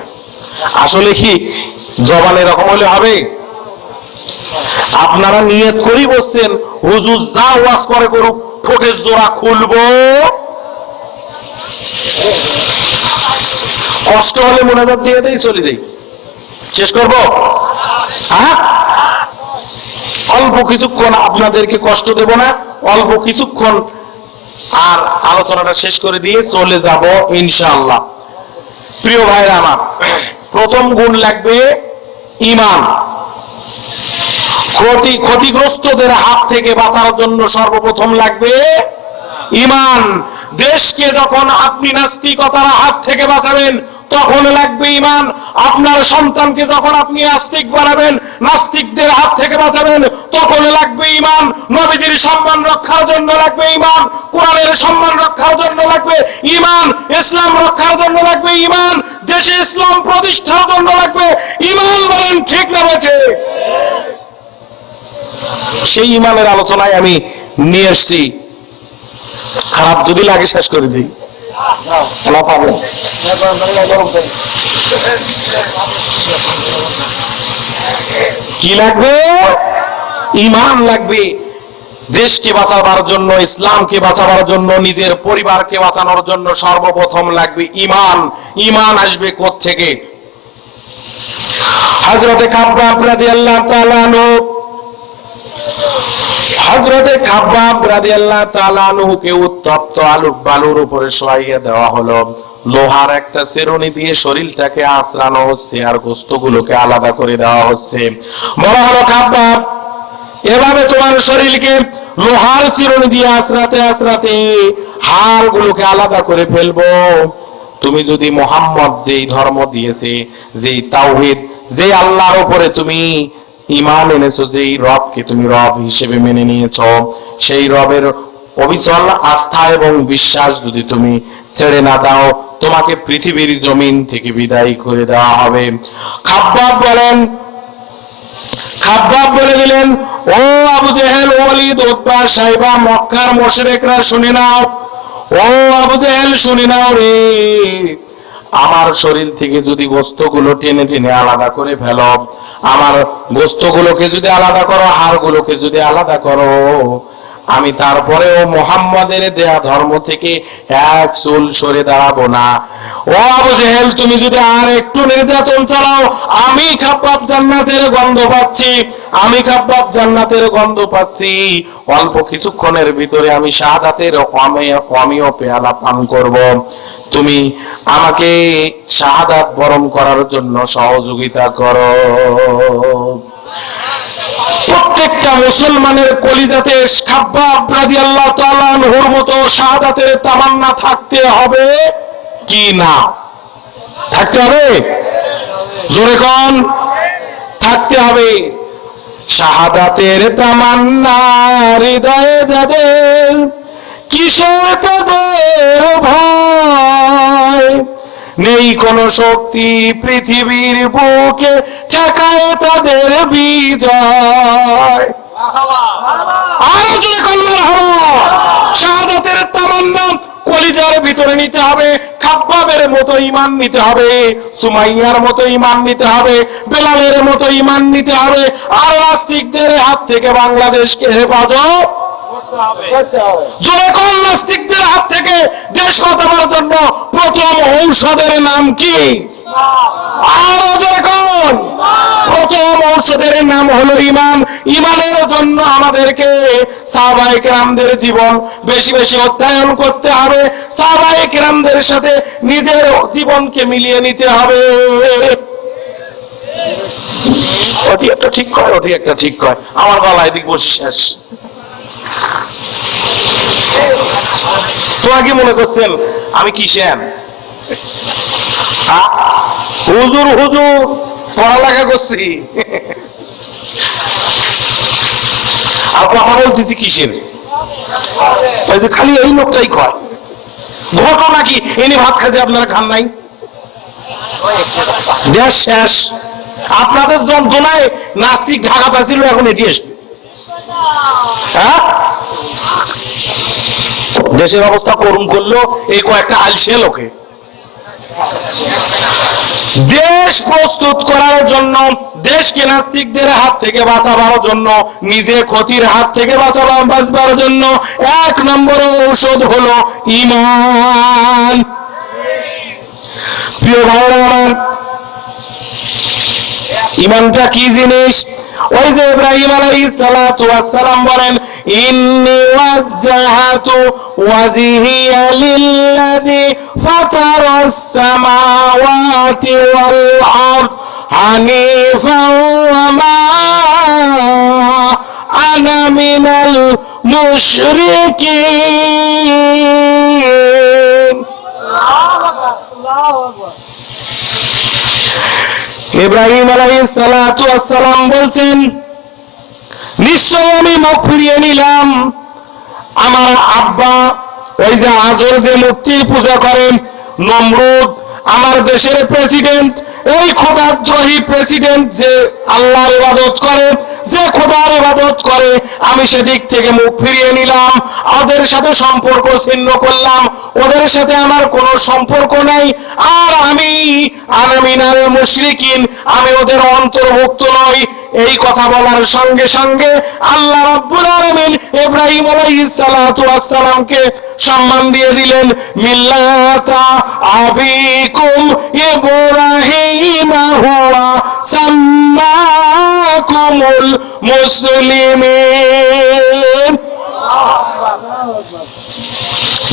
আসলে কি জবান এরকম হলে হবে? আপনারা নিয়ত করি বসছেন হুজুর যা ওয়াজ করে করুক ঠোঁটের জোড়া খুলবো, কষ্ট হলে মোনাজাত দিয়ে দেই, চলে দেই, শেষ করবো। হ্যাঁ, অল্প কিছুক্ষণ আপনাদেরকে কষ্ট দেব না, অল্প কিছুক্ষণ আর আলোচনাটা শেষ করে দিয়ে চলে যাব ইনশাআল্লাহ। প্রিয় ভাইরা আমার, প্রথম গুণ লাগবে ঈমান। ক্ষতিগ্রস্তদের হাত থেকে বাঁচার জন্য সর্বপ্রথম লাগবে ঈমান। দেশকে যখন আপনি নাস্তিকতার হাত থেকে বাঁচাবেন তখন লাগবে ঈমান। আপনার সন্তানকে যখন আপনি আস্তিক বানাবেন, নাস্তিকদের হাত থেকে বাঁচাবেন, তখন লাগবে ঈমান। নবীজির সম্মান রক্ষার জন্য লাগবে ঈমান, কোরআনের সম্মান রক্ষার জন্য লাগবে ঈমান, ইসলাম রক্ষার জন্য লাগবে ঈমান, দেশে ইসলাম প্রতিষ্ঠার জন্য লাগবে ঈমান। বলেন ঠিক না বেঠে? সেই ঈমানের আলোচনায় আমি নিয়ে এসেছি। খারাপ যদি লাগে শেষ করে দিই। কি লাগবে? ঈমান লাগবে। দেশকে বাঁচাবার জন্য, ইসলামকে বাঁচাবার জন্য, নিজের পরিবারকে বাঁচানোর জন্য সর্বপ্রথম লাগবে ঈমান। ঈমান আসবে কোত্থেকে? হযরতে খাব্বাব রাদিয়াল্লাহু তাআলা আনহু, হযরতে খাব্বাব রাদিয়াল্লাহু তাআলা আনহুকে উত্তপ্ত বালুর উপরে শোয়াইয়া দেওয়া হলো। লোহার একটা চিরুনি দিয়ে শরীরটাকে আঁচড়ানো হচ্ছে আর গোশতগুলোকে আলাদা করে দেওয়া হচ্ছে। বলা হলো, খাব্বাব, এভাবে তোমার শরীরকে লোহার চিরুনি দিয়ে আঁচড়াতে আঁচড়াতে হাড়গুলোকে আলাদা করে ফেলবো। তুমি যদি মুহাম্মদ যেই ধর্ম দিয়েছে, যেই তাওহীদ, যে আল্লাহর উপরে তুমি ঈমান এনেছো, যেই রবকে তুমি রব হিসেবে মেনে নিয়েছো, সেই রবের অবিচল আস্থা এবং বিশ্বাস যদি তুমি ছেড়ে না দাও, তোমাকে পৃথিবীর জমিন থেকে বিদায় করে দেওয়া হবে। খাব্বাব বলে দিলেন, ও আবু জেহেল, ওয়ালিদ, উতবা, সাইবা, মক্কার মুশরিকরা শুনে নাও। ও আবু জেহেল, শুনে নাও রে, আমার শরীর থেকে যদি গোশতগুলো টেনে টেনে আলাদা করে ফেলো, আমার গোশতগুলোকে যদি আলাদা করো, হাড়গুলোকে যদি আলাদা করো, আমি তারপরেও মুহাম্মাদের দেয়া ধর্ম থেকে এক চুল সরে দাঁড়াবো না। ও আবু জেহেল, তুমি যদি আর একটু নির্যাতন চালাও, আমি খাব্বাব জান্নাতের গন্ধ পাচ্ছি, আমি খাব্বাব জান্নাতের গন্ধ পাচ্ছি। অল্প কিছুক্ষণের ভিতরে আমি শাহাদাতের অমীয় পেয়ালা পান করব। তুমি আমাকে শাহাদাত বরণ করার জন্য সহযোগিতা করো। প্রত্যেকটা মুসলমানের কলিজাতে খাব্বাব রাদিয়াল্লাহু তাআলা আনহুর মতো শাহাদাতের তামান্না থাকতে হবে কি না? থাকতে হবে? জোরে কোন? থাকতে হবে। শাহাদাতের তামান্না হৃদয়ে যাদের, কিসের তাদের ভয়, নেই কোন শক্তি পৃথিবীর বুকে ঠেকায় তাদের বিজয়। আর যে কল্যাণ হলো, শাহাদাতের তামান্না কলিজার ভিতরে নিতে হবে। খাব্বাবের মতো ঈমান নিতে হবে, সুমাইয়ার মতো ঈমান নিতে হবে, বেলালের মতো ঈমান নিতে হবে। আর নাস্তিকদের হাত থেকে বাংলাদেশকে হেফাজত যখন নাস্তিকদের হাত থেকে দেশ বাঁচাবার জন্য প্রথম ঔষধের নাম কি? আর যখন প্রথম ঔষধের নাম হলো ঈমান। ঈমানের জন্য আমাদেরকে সাহাবায়ে কেরামদের জীবন বেশি বেশি অধ্যয়ন করতে হবে, সাহাবায়ে কেরামদের সাথে নিজের জীবনকে মিলিয়ে নিতে হবে। ওটি একটা ঠিক কয়, ওটি একটা ঠিক কয়, আমার গলায় দিক বসে শেষ। তোরা কি মনে করছেন আমি কি শ্যাম? হুজুর হুজুর পড়ালেখা করছি আর কথা বলতেছি কিসের? খালি এই লোকটাই কয়। ঘটনা কি এনে ভাত খাইছে, আপনারা খান নাই? দেশ শেষ। আপনাদের যন্ত্রণায় নাস্তিক ঢাকা পাচ্ছিল, এখন এটি আসবে। হ্যাঁ, দেশের অবস্থা করুণ করলো এই কয়েকটা আলসে লোকে। দেশ প্রস্তুত করার জন্য, দেশকে নাস্তিকদের হাত থেকে বাঁচাবার জন্য, নিজে ক্ষতির হাত থেকে বাঁচবার জন্য এক নম্বরের ঔষধ হলো ঈমান। প্রিয় ভাইরা আমার, ঈমানটা কি জিনিস? ওই যে ইব্রাহিম আলাইহিস সালাতু ওয়াস সালাম বলেন, ইন্নী ওয়াজ্জাহাতু ওয়াজহিয়া লিল্লাযী ফাতারাস সামাওয়াতি ওয়াল আরদ হানিফান ওয়া মা আনা মিনাল মুশরিকিন। ইব্রাহিম আলাইহিস সালাতু ওয়াস সালাম বলছেন, নিশ্চয় আমি মুখ ফিরিয়ে নিলাম। আমার আব্বা ওই যে আজল যে মূর্তির পূজা করেন, নমরুদ আমার দেশের প্রেসিডেন্ট, এই খোদাদ্রোহী প্রেসিডেন্ট যে আল্লাহর ইবাদত করে, যে খোদার ইবাদত করে, আমি সেদিক থেকে মুখ ফিরিয়ে নিলাম, ওদের সাথে সম্পর্ক ছিন্ন করলাম, ওদের সাথে আমার কোনো সম্পর্ক নাই। আর আমি মিনাল মুশরিকিন, আমি ওদের অন্তর্ভুক্ত নই। এই কথা বলার সঙ্গে সঙ্গে আল্লাহ রাব্বুল আলামিন ইব্রাহিম আলাইহিস সালাতু ওয়াস সালামকে সম্মান দিয়ে দিলেন, মিল্লাতা আবিকুম ইব্রাহিম হুয়া সাম্মাকুমুল মুসলিমিন।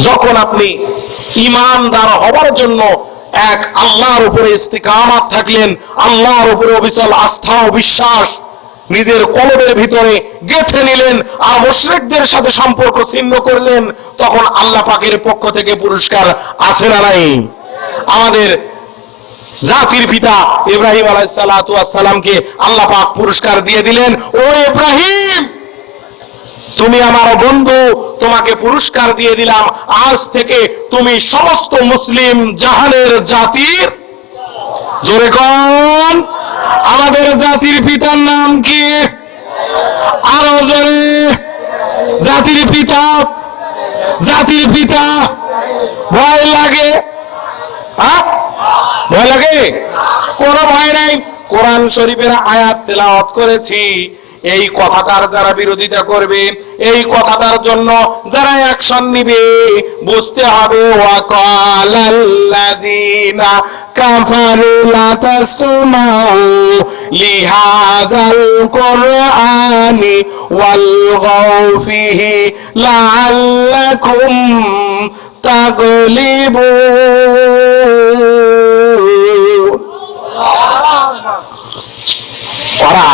যখন আপনি ঈমানদার হবার জন্য এক আল্লাহর উপরে ইস্তিকামাত থাকলেন, আল্লাহর উপরে অবিচল আস্থা ও বিশ্বাস নিজের কলবের ভিতরে গেঁথে নিলেন, আর মুশরিকদের সাথে সম্পর্ক ছিন্ন করলেন, তখন আল্লাহ পাকের পক্ষ থেকে পুরস্কার আছে না নাই? আমাদের জাতির পিতা ইব্রাহিম আলাইহিস সালাতু ওয়াস সালামকে আল্লাহ পাক পুরস্কার দিয়ে দিলেন, ও ইব্রাহিম তুমি আমার বন্ধু, তোমাকে পুরস্কার দিয়ে দিলাম, আজ থেকে তুমি সমস্ত মুসলিম জাহানের জাতির, জোরে কোন আমাদের জাতির পিতার নাম কি? আরো জোরে, জাতির পিতা, জাতির পিতা। ভয় লাগে? ভয় লাগে? কোনো ভয় নাই। কোরআন শরীফের আয়াত তেলাওয়াত করেছি, এই কথাটার যারা বিরোধিতা করবে, এই কথাটার জন্য যারা অ্যাকশন নিবে, বুঝতে হবে ওয়াকালাল্লাযিনা কাফারু লা তাসমাউ লিহাযাল কুরআনি ওয়ালগাউ ফিহি লাআল্লাকুম তাগলিবুন। ওরা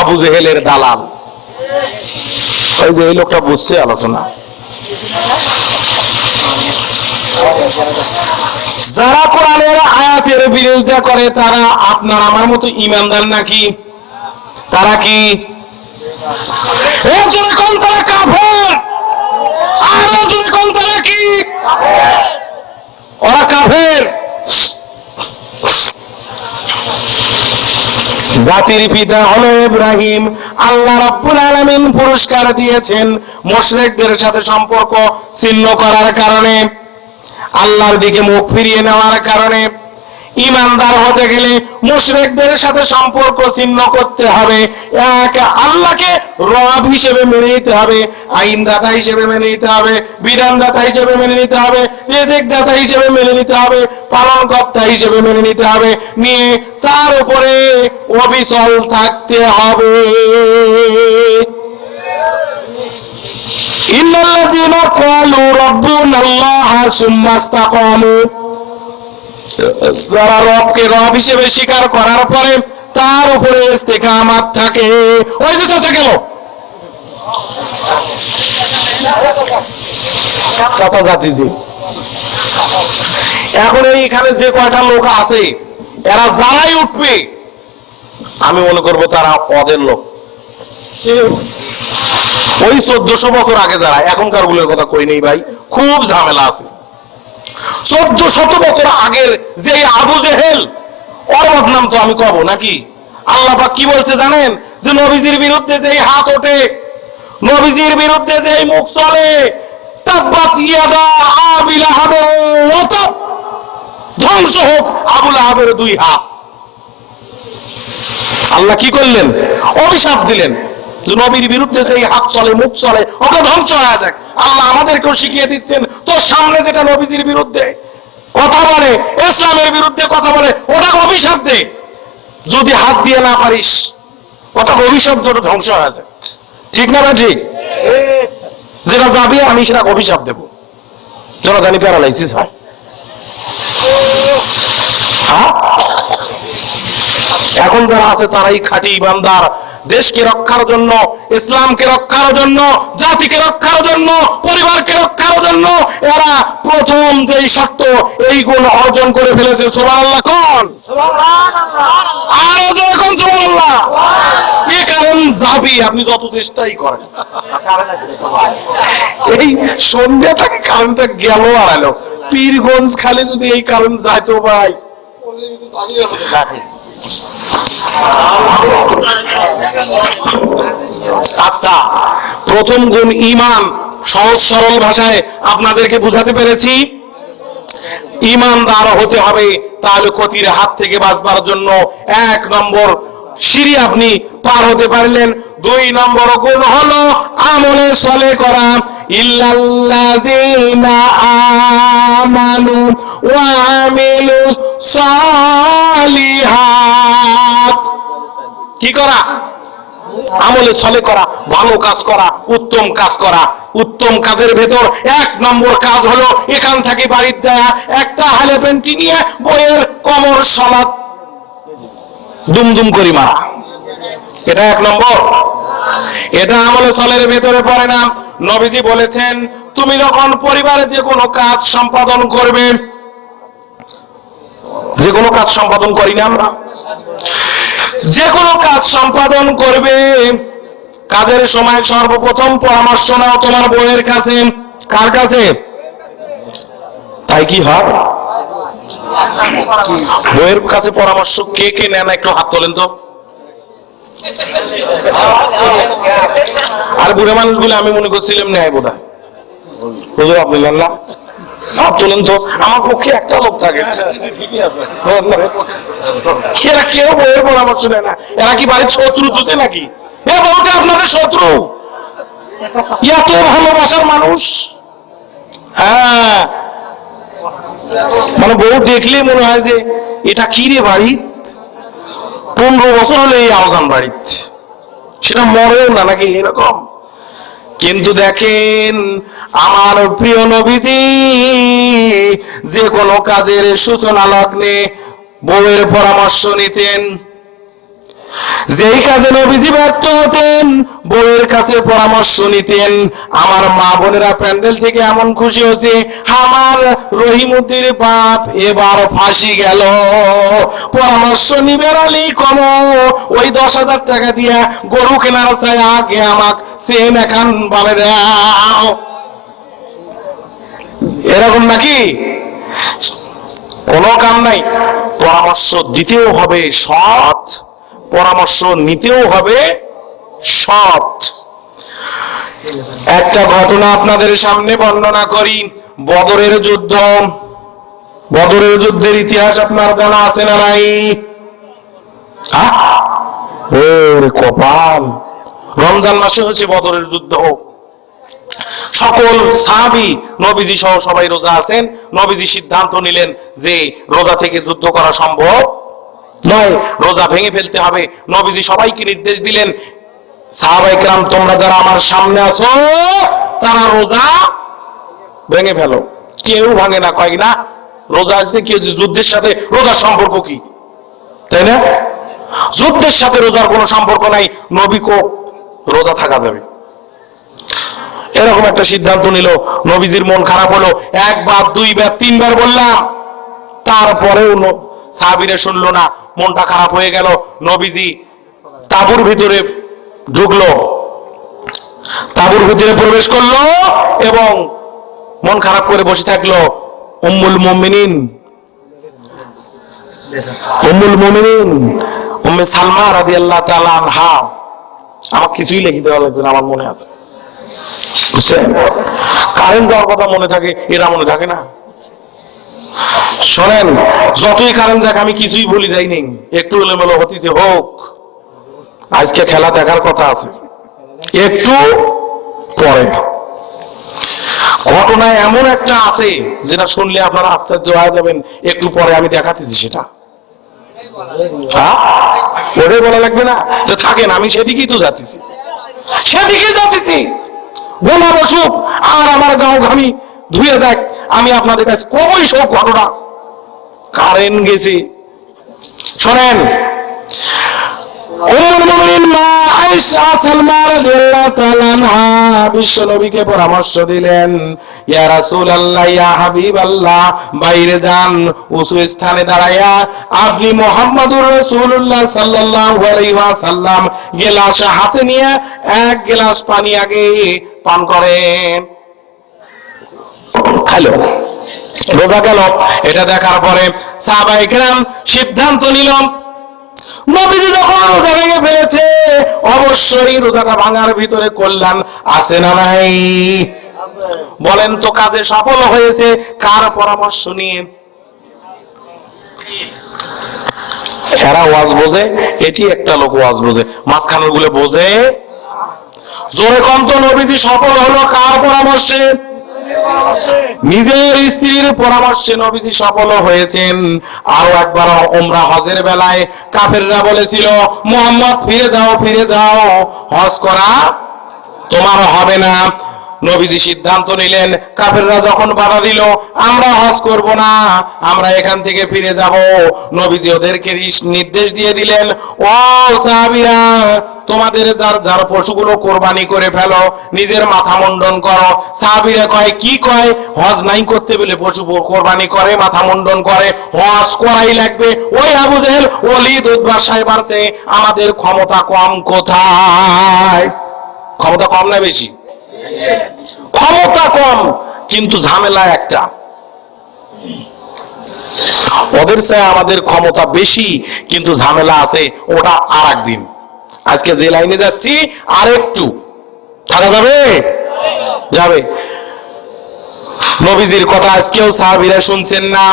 আবু জেহেলের দালাল। ওই যে এই লোকটা বুঝছে আলোচনা। যারা কোরআনের আয়াতের বিরোধিতা করে তারা আপনার আমার মতো ঈমানদার নাকি? তারা কি? যেরকম তারা কাফের, আরো যেরকম তারা কি? ওরা কাফের। জাতির পিতা হলো ইব্রাহিম। আল্লাহ রাব্বুল আলামিন পুরস্কার দিয়েছেন মুশরিকদের সাথে সম্পর্ক ছিন্ন করার কারণে, আল্লাহর দিকে মুখ ফিরিয়ে নেওয়ার কারণে। ঈমানদার হতে গেলে মুশরিকদের সাথে সম্পর্ক ছিন্ন করতে হবে, এক আল্লাহকে রব হিসেবে মেনে নিতে হবে, আইনদাতা হিসেবে মেনে নিতে হবে, বিধানদাতা হিসেবে মেনে নিতে হবে, রিজিকদাতা হিসেবে মেনে নিতে হবে, পালনকর্তা হিসেবে মেনে নিতে হবে, নিয়ে তার উপরে অবিচল থাকতে হবে। ইন্নাল্লাযীনা ক্বালু রাব্বুনাল্লাহ সুম্মা ইসতাকামু, যারা রবকে রব হিসেবে স্বীকার করার পরে তার উপরে ইস্তিকামাত থাকে। ওই যে চাচা গেল, চাচা জাতিজি। এখন এইখানে যে কয়টা লোক আছে, এরা যারাই উঠবে আমি মনে করবো তারা ওদের লোক। ওই 1400 বছর আগে যারা, এখনকার গুলোর কথা কই নেই ভাই, খুব ঝামেলা আছে। 1400 বছর আগের যে আবু জেহেল, ওর বদনাম তো আমি কব নাকি? আল্লাহ পাক কি বলছে জানেন? যে নবীজির বিরুদ্ধে যে হাত ওঠে, নবীজির বিরুদ্ধে যে মুখ চলে, তাব্বাত ইয়াদা আবি লাহাব ওয়া তাব, ধ্বংস হোক আবু লাহাবের দুই হাত। আল্লাহ কি করলেন? অভিশাপ দিলেন যে নবীর বিরুদ্ধে যে হাত চলে, মুখ চলে, ওটা ধ্বংস হয়ে যাক। আল্লাহ আমাদেরকেও শিখিয়ে দিচ্ছেন, তোর সামনে যেটা নবীজির বিরুদ্ধে কথা বলে, ইসলামের বিরুদ্ধে কথা বলে, ওটাকে অভিশাপ দে। যদি হাত দিয়ে না পারিস, ওটা অভিশাপ, যেটা ধ্বংস হয়ে যায়। ঠিক না? ঠিক। যেটা যাবে আমি সেটা অভিশাপ দেব, যেটা জানি প্যারালাইসিস হয়। এখন যারা আছে তারাই খাঁটি ইমানদার, দেশকে রক্ষার জন্য, ইসলামকে রক্ষার জন্য, জাতিকে রক্ষার জন্য, পরিবারকে রক্ষার জন্য এরা প্রথম যেই শর্ত, এই গুণ অর্জন করে ফেলেছে। সুবহানাল্লাহ কোন? আরো যখন সুবহানাল্লাহ। এই কারণ যাবি, আপনি যত চেষ্টাই করেন। এই সন্ধ্যা থেকে কারণটা গেল আর এলো, পীরগঞ্জ খালি যদি এই কারণ যাইতো ভাই। আচ্ছা, প্রথম গুণ ঈমান। সহজ সরল ভাষায় আপনাদেরকে বুঝাতে পেরেছি। ঈমানদার হতে হবে, তাহলে ক্ষতির হাত থেকে বাঁচবার জন্য 1 নম্বর সিঁড়ি আপনি পার হতে পারলেন। 2 নম্বর গুণ হলো আমলে সলে করা। ইল্লাল্লাযিনা আমানু ওয়া আমিলুস সালিহাত। কি করা? আমলে সলে করা, ভালো কাজ করা, উত্তম কাজ করা। উত্তম কাজের ভেতর 1 নম্বর কাজ হলো এখান থেকে বাড়িতে যায় একটা হালে পেন্টি নিয়ে বইয়ের কমর সলাৎ দুমদুম করি মারা। এটা 1 নম্বর। এটা আমলে সলের ভেতরে পড়ে না। নবীজি বলেছেন, তুমি যখন পরিবারে যে কোনো কাজ সম্পাদন করবে, যে কোনো কাজ সম্পাদন করি না আমরা, যে কোনো কাজ সম্পাদন করবে, কাজের সময় সর্বপ্রথম পরামর্শ নাও তোমার বউয়ের কাছে। কার কাছে? তাই কি হয়? বউয়ের কাছে পরামর্শ কে কে নেন? একটু হাত তোলেন তো। আর বুড়ো মানুষগুলো আমি মনে করছিলাম নেয় বোধ হয়। বুঝলো আপনি না? হাত তোলেন তো। আমার পক্ষে একটা লোক থাকে, এরা কেউ বউয়ের পরামর্শ নেয় না। এরা কি বাড়ির শত্রু দুজে নাকি? এ বউটা আপনাদের শত্রু? এত ভালোবাসার মানুষ। হ্যাঁ, মানে বউ দেখলে মনে হয় যে এটা কি রে বাড়ি, 15 বছর হলে এই আওজান বাড়িত, সেটা মরেও না নাকি এরকম। কিন্তু দেখেন আমার প্রিয় নবীজি যে কোনো কাজের সূচনা লগ্নে বউয়ের পরামর্শ নিতেন। যেই কাজে নবীজি ব্যর্থ হতেন, বউয়ের কাছে পরামর্শ নিতেন। আমার মা বোনেরা প্যান্ডেল থেকে এমন খুশি হয়েছে, আমার রহিমুদ্দির বাপ এবার ফাঁসি গেল, পরামর্শ নিবে আলী কম, ওই 10,000 টাকা দিয়া গরু কেনার চাই, আগে আমাকে চেন এখন বলে দাও। এরকম নাকি? কোনো কাম নাই। পরামর্শ দিতেও হবে সৎ, পরামর্শ নিতেও হবে সৎ। একটা ঘটনা আপনাদের সামনে বর্ণনা করি। বদরের যুদ্ধ। বদরের যুদ্ধের ইতিহাস আপনার জানা আছে না নাই? ওরে কপাল, রমজান মাসে হয়েছে বদরের যুদ্ধ। সকল সাহাবী নবীজি সহ সবাই রোজা আছেন। নবীজি সিদ্ধান্ত নিলেন যে রোজা থেকে যুদ্ধ করা সম্ভব নয়, রোজা ভেঙে ফেলতে হবে। নবীজি সবাইকে নির্দেশ দিলেন, সাহাবায়ে কেরাম তোমরা যারা আমার সামনে আছো তারা রোজা ভেঙে ফেলো। কেউ ভাঙে না, কয় না রোজা আসতে কি হচ্ছে? যুদ্ধের সাথে রোজার সম্পর্ক কি? তাই না? যুদ্ধের সাথে রোজার কোনো সম্পর্ক নাই। নবী কো রোজা থাকা যাবে, এরকম একটা সিদ্ধান্ত নিল। নবীজির মন খারাপ হলো। 1 বার 2 বার 3 বার বললাম, তারপরেও সাহাবীরা শুনলো না। মনটা খারাপ হয়ে গেল। নবীজি তাঁবুর ভিতরে ঢুকলো, তাঁবুর ভিতরে প্রবেশ করলো এবং মন খারাপ করে বসে থাকলো। উম্মুল মুমিনিন উম্মে সালমা রাদিয়াল্লাহু তাআলা আনহা, আমার কিছুই লিখে দেওয়া লাগবে না, আমার মনে আছে। বুঝছেন? কারেন্ট যাওয়ার কথা মনে থাকে, এরা মনে থাকে না। শোনেন, যতই কারেন্ট যাক আমি কিছুই বলি যাই নেই, একটু এলোমেলো হতেছে হোক, আজকে খেলা দেখার কথা আছে একটু পরে। ঘটনা এমন একটা আছে যেটা শুনলে আপনারা আশ্চর্য হয়ে যাবেন, একটু পরে আমি দেখাতেছি সেটা। ওটাই বলা লাগবে না যে থাকেন, আমি সেদিকেই তো যাচ্ছি, সেদিকে যাচ্ছি। গোলা বসুক আর আমার গাও ঘামি ধুয়ে যাক, আমি আপনাদের কাছে কবই সব ঘটনা। কারেন্ট গেছে। শোনেন, বিশ্বনবীকে পরামর্শ দিলেন, ইয়া রাসূলুল্লাহ, ইয়া হাবিবাল্লাহ, বাইরে যান, উঁচু স্থানে দাঁড়াইয়া আপনি মুহাম্মদুর রাসূলুল্লাহ সাল্লাল্লাহু আলাইহি ওয়াসাল্লাম গ্লাস হাতে নিয়ে এক গ্লাস পানি আগে পান করেন। খাইলো, রোজা গেল। এটা দেখার পরে সাহাবায়ে কেরাম সিদ্ধান্ত নিল, নবীজি যখন রোজা ভেঙে ফেলেছে, অবশ্যই রোজাটা ভাঙার ভিতরে কল্যাণ আছে না নাই? বলেন তো, কাজে সফল হয়েছে কার পরামর্শ নিয়ে? এরা ওয়াজ বোঝে, এটি একটা লোক ওয়াজ বোঝে, মাঝখানের গুলো বোঝে। জোরে কম তো, নবীজি সফল হলো কার পরামর্শে? নিজের স্ত্রীর পরামর্শে নবীজি সফল হয়েছেন। আরো একবার উমরা হজের বেলায় কাফেররা বলেছিল, মুহাম্মদ ফিরে যাও, ফিরে যাও, হজ করা তোমার হবে না। নবীজি সিদ্ধান্ত নিলেন, কাফেররা যখন বাধা দিল, আমরা হজ করব না, আমরা এখান থেকে ফিরে যাব। নবীজি ওদেরকে নির্দেশ দিয়ে দিলেন, ও সাহাবীরা, তোমাদের যার পশুগুলো কোরবানি করে ফেলো, নিজের মাথা মুন্ডন করো। সাহাবীরা কয়, কি কয়? হজ নাই করতে বলে পশু কোরবানি করে, মাথা মুন্ডন করে, হজ করাই লাগবে। ওই আবু জেহেল, ওলীদ, উতবা সাহেবার চেয়ে আমাদের ক্ষমতা কম কোথায়? ক্ষমতা কম না বেশি? ক্ষমতা কম, কিন্তু ঝামেলা একটা, ওদের চেয়ে আমাদের ক্ষমতা বেশি, কিন্তু ঝামেলা আছে, ওটা আর একদিন। আজকে যে লাইনে যাচ্ছি আর একটু থাকা যাবে, যাবে। নবীজির কথা আজকেও সাহাবীরা শুনছেন না,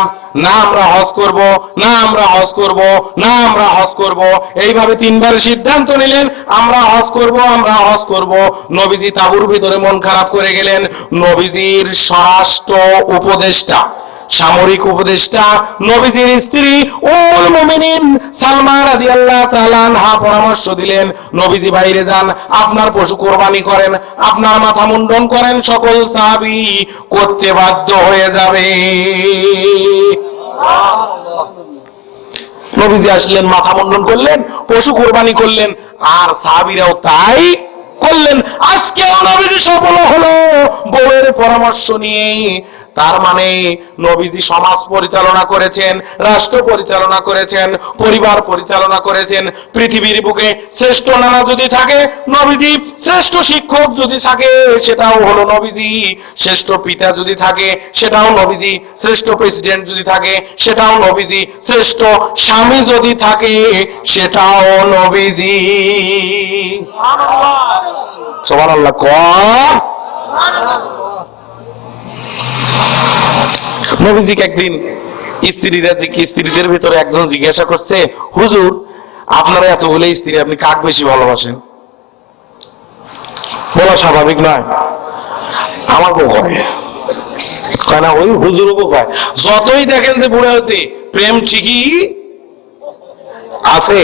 না আমরা হজ করব, না আমরা হজ করব, না আমরা হজ করব। এইভাবে তিনবার সিদ্ধান্ত নিলেন, আমরা হজ করব, আমরা হজ করব। নবীজি তাঁবুর ভিতরে মন খারাপ করে গেলেন। নবীজির স্বরাষ্ট্র উপদেষ্টা, সামরিক উপদেষ্টা, নবীজির স্ত্রী উম্মুল মুমিনিন সালমা রাদিয়াল্লাহু তাআলা আনহা পরামর্শ দিলেন, নবীজি বাইরে যান, আপনার পশু কোরবানি করেন, আপনার মাথা মুন্ডন করেন। সকল সাহাবী করতে বাধ্য হয়ে যাবে। নবীজি আসলেন, মাথা মুন্ডন করলেন, পশু কোরবানি করলেন, আর সাহাবীরাও তাই করলেন। আজকেও নবীজি সফল হলো বউয়ের পরামর্শ নিয়ে। তার মানে নবীজি সমাজ পরিচালনা করেছেন, রাষ্ট্র পরিচালনা করেছেন, পরিবার পরিচালনা করেছেন। পৃথিবীর বুকে শ্রেষ্ঠ নানা যদি থাকে নবীজি, শ্রেষ্ঠ শিক্ষক যদি থাকে সেটাও হলো নবীজি, শ্রেষ্ঠ পিতা যদি থাকে সেটাও নবীজি, শ্রেষ্ঠ প্রেসিডেন্ট যদি থাকে সেটাও নবীজি, শ্রেষ্ঠ স্বামী যদি থাকে সেটাও নবীজি। সুবহানাল্লাহ। নবীজিকে একদিন স্ত্রীদের ভিতরে একজন জিজ্ঞাসা করছে, হুজুর, আপনারা এতগুলো স্ত্রী, আপনি কাক বেশি ভালোবাসেন? বলা স্বাভাবিক নয়, আমার বউ কয় না, ওই হুজুর বউ কয়। যতই দেখেন যে বুড়া হচ্ছে, প্রেম ঠিকই আছে।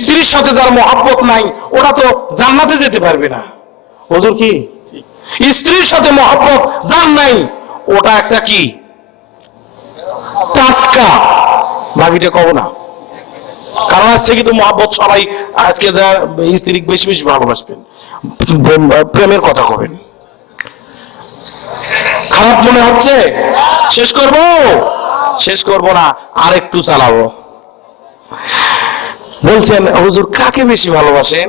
স্ত্রীর সাথে যার মহব্বত নাই, ওটা তো জান্নাতে যেতে পারবে না। হুজুর কি? স্ত্রীর সাথে মহব্বত যার নাই, ওটা একটা কি টাটকা, বাকিটা কব না। কারণ আজ থেকে তো মহব্বত সবাই আজকে যা স্ত্রী বেশি বেশি ভালোবাসবেন, প্রেমের কথা কবেন। খারাপ মনে হচ্ছে? শেষ করব? শেষ করব না, আর একটু চালাবো। বলছেন, হুজুর কাকে বেশি ভালোবাসেন?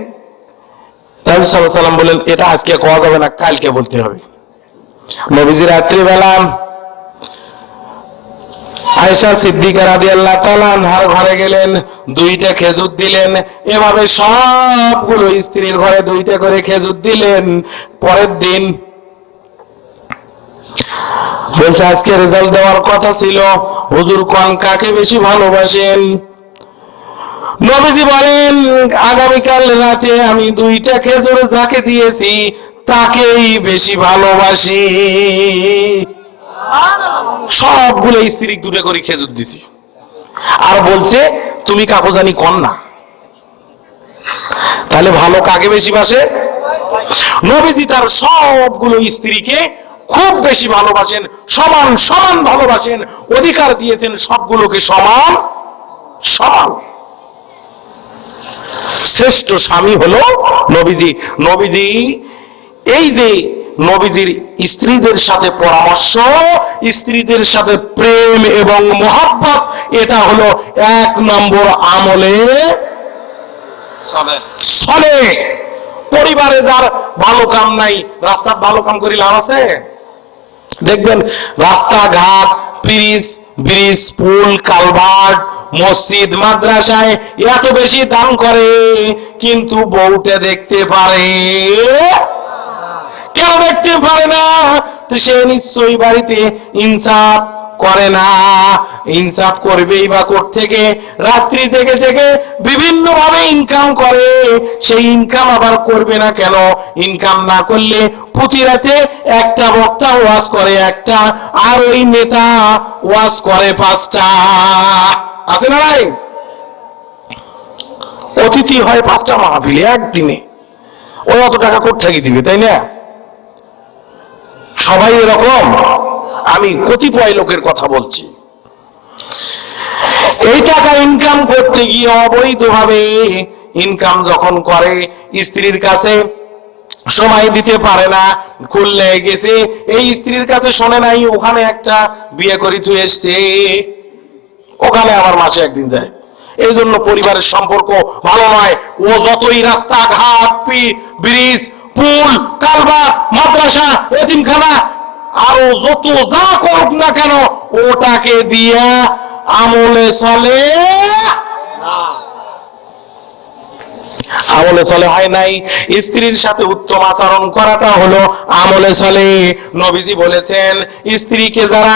রাসূল সাল্লাল্লাহু আলাইহি ওয়াসাল্লাম বলেন, এটা আজকে কোয়া যাবে না, কালকে বলতে হবে। নবীজি রাত্রিবেলা আয়েশা সিদ্দিকা রাদিয়াল্লাহু তাআলা আনহার ঘরে গেলেন, দুইটা খেজুর দিলেন। এভাবে সবগুলো স্ত্রীর ঘরে দুইটা করে খেজুর দিলেন। পরের দিন বলছে আজকে রেজাল্ট দেওয়ার কথা ছিল, হুজুর কোন কাকে বেশি ভালোবাসেন? নবীজি বলেন আগামীকাল রাতে আমি দুইটা খেজুর যাকে দিয়েছি তাকেই বেশি ভালোবাসি। সবগুলো স্ত্রী দুটো করে খেজুর দিছি, আর বলছে তুমি কাকু জানি কন্যা। তাহলে ভালো কাকে বেশি বাসে? নবীজি তার সবগুলো স্ত্রীকে খুব বেশি ভালোবাসেন, সমান সমান ভালোবাসেন, অধিকার দিয়েছেন সবগুলোকে সমান সমান। শ্রেষ্ঠ স্বামী হলো নবীজি। নবীজি এই যে নবীজির স্ত্রীদের সাথে পরামর্শ, স্ত্রীদের সাথে প্রেম এবং মহব্বত, এটা হলো 1 নম্বর আমলে চলে। পরিবারে যার ভালো কাম নাই, রাস্তার ভালো কাম করি লাভ আছে? দেখবেন রাস্তাঘাট, ব্রিজ, পুল, কালভার্ট, মসজিদ, মাদ্রাসায় এত বেশি দান করে, কিন্তু বউটা দেখতে পারে কেন? দেখতে পারে না। সে নিশ্চয়ই বাড়িতে ইনসাফ করে না। ইনসাফ করবেই বা কোত্থেকে? রাত্রি জেগে জেগে বিভিন্ন ভাবে ইনকাম করে। সেই ইনকাম আবার করবে না কেন? ইনকাম না করলে প্রতি রাতে একটা বক্তা ওয়াজ করে একটা, আর ওই নেতা ওয়াজ করে 5টা। আছে না নাই? অতিথি হয় 5টা মাহফিলে একদিনে, ওই অত টাকা কোত্থেকে দিবে, তাই না? সবাই এরকম? আমি কতিপয় লোকের কথা বলছি। এই টাকা ইনকাম করতে গিয়ে অবৈধভাবে ইনকাম যখন করে, স্ত্রীর কাছে সময় দিতে পারে না। খুললে গেছে, এই স্ত্রীর কাছে শোনে নাই ওখানে একটা বিয়ে করি তুই এসছে, ওখানে আবার মাসে একদিন যায়। এই জন্য পরিবারের সম্পর্ক ভালো নয়। ও যতই রাস্তাঘাট, ব্রিজ, পুল, কালভার্ট, মাদ্রাসা, এতিমখানা আরো যত যা করুক না কেন, ওটাকে দিয়া আমলে চলে আমলে চলে হয় নাই। স্ত্রীর সাথে উত্তম আচরণ করাটা হলো আমলে চলে। নবীজি বলেছেন স্ত্রীকে যারা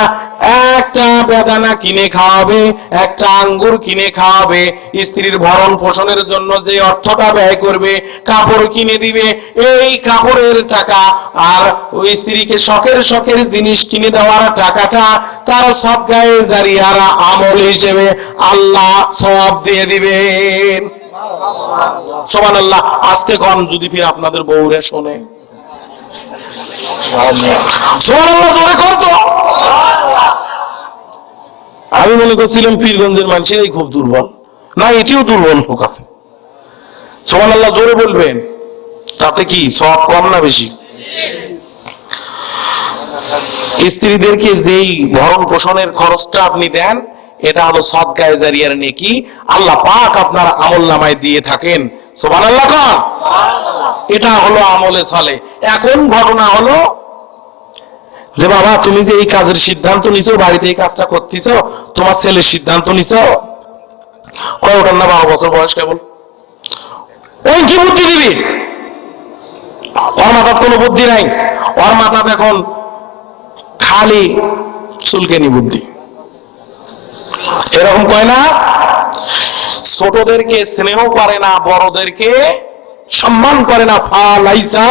একটা বেদানা কিনে খাওয়াবে, একটা আঙ্গুর কিনে খাওয়াবে, স্ত্রীর ভরণ পোষণের জন্য যে অর্থটা ব্যয় করবে, কাপড় কিনে দিবে, এই কাপড়ের টাকা আর ওই স্ত্রীকে শখের জিনিস কিনে দেওয়ার টাকাটা তার সদকায়ে জারিয়ার আমল হিসেবে আল্লাহ সওয়াব দিয়ে দিবেন। সুবহানাল্লাহ। আজকে কোন যদি ফির আপনাদের বউরে শোনে সুবহানাল্লাহ জোরে কোন তো। আমি মনে করছিলাম পীরগঞ্জের মানুষেরাই খুব দুর্বল, না এটিও দুর্বল লোক আছে। সুবহানাল্লাহ জোরে বলবেন। তাতে কি সওয়াব কম না বেশি? স্ত্রীদেরকে যেই ভরণ পোষণের খরচটা আপনি দেন, এটা হলো সদকায়ে জারিয়ার নেকি, আল্লাহ পাক আপনার আমলনামায় দিয়ে থাকেন। সুবহানাল্লাহ কোন। এটা হলো আমলে চলে। এখন ঘটনা হলো যে বাবা তুমি যে এই কাজের সিদ্ধান্ত নিছো, বাড়িতে এই কাজটা করতেছো, তোমার ছেলের সিদ্ধান্ত নিছো, কয় ওটার না 12 বছর বয়স কেবল, ওই কি বুদ্ধি দিবি? ওর মাথার কোনো বুদ্ধি নাই, ওর মাথা এখন খালি চুলকেনি বুদ্ধি। এরকম কয় না? ছোটদেরকে স্নেহ করে না, বড়দেরকে সম্মান করে না। ফালাইসা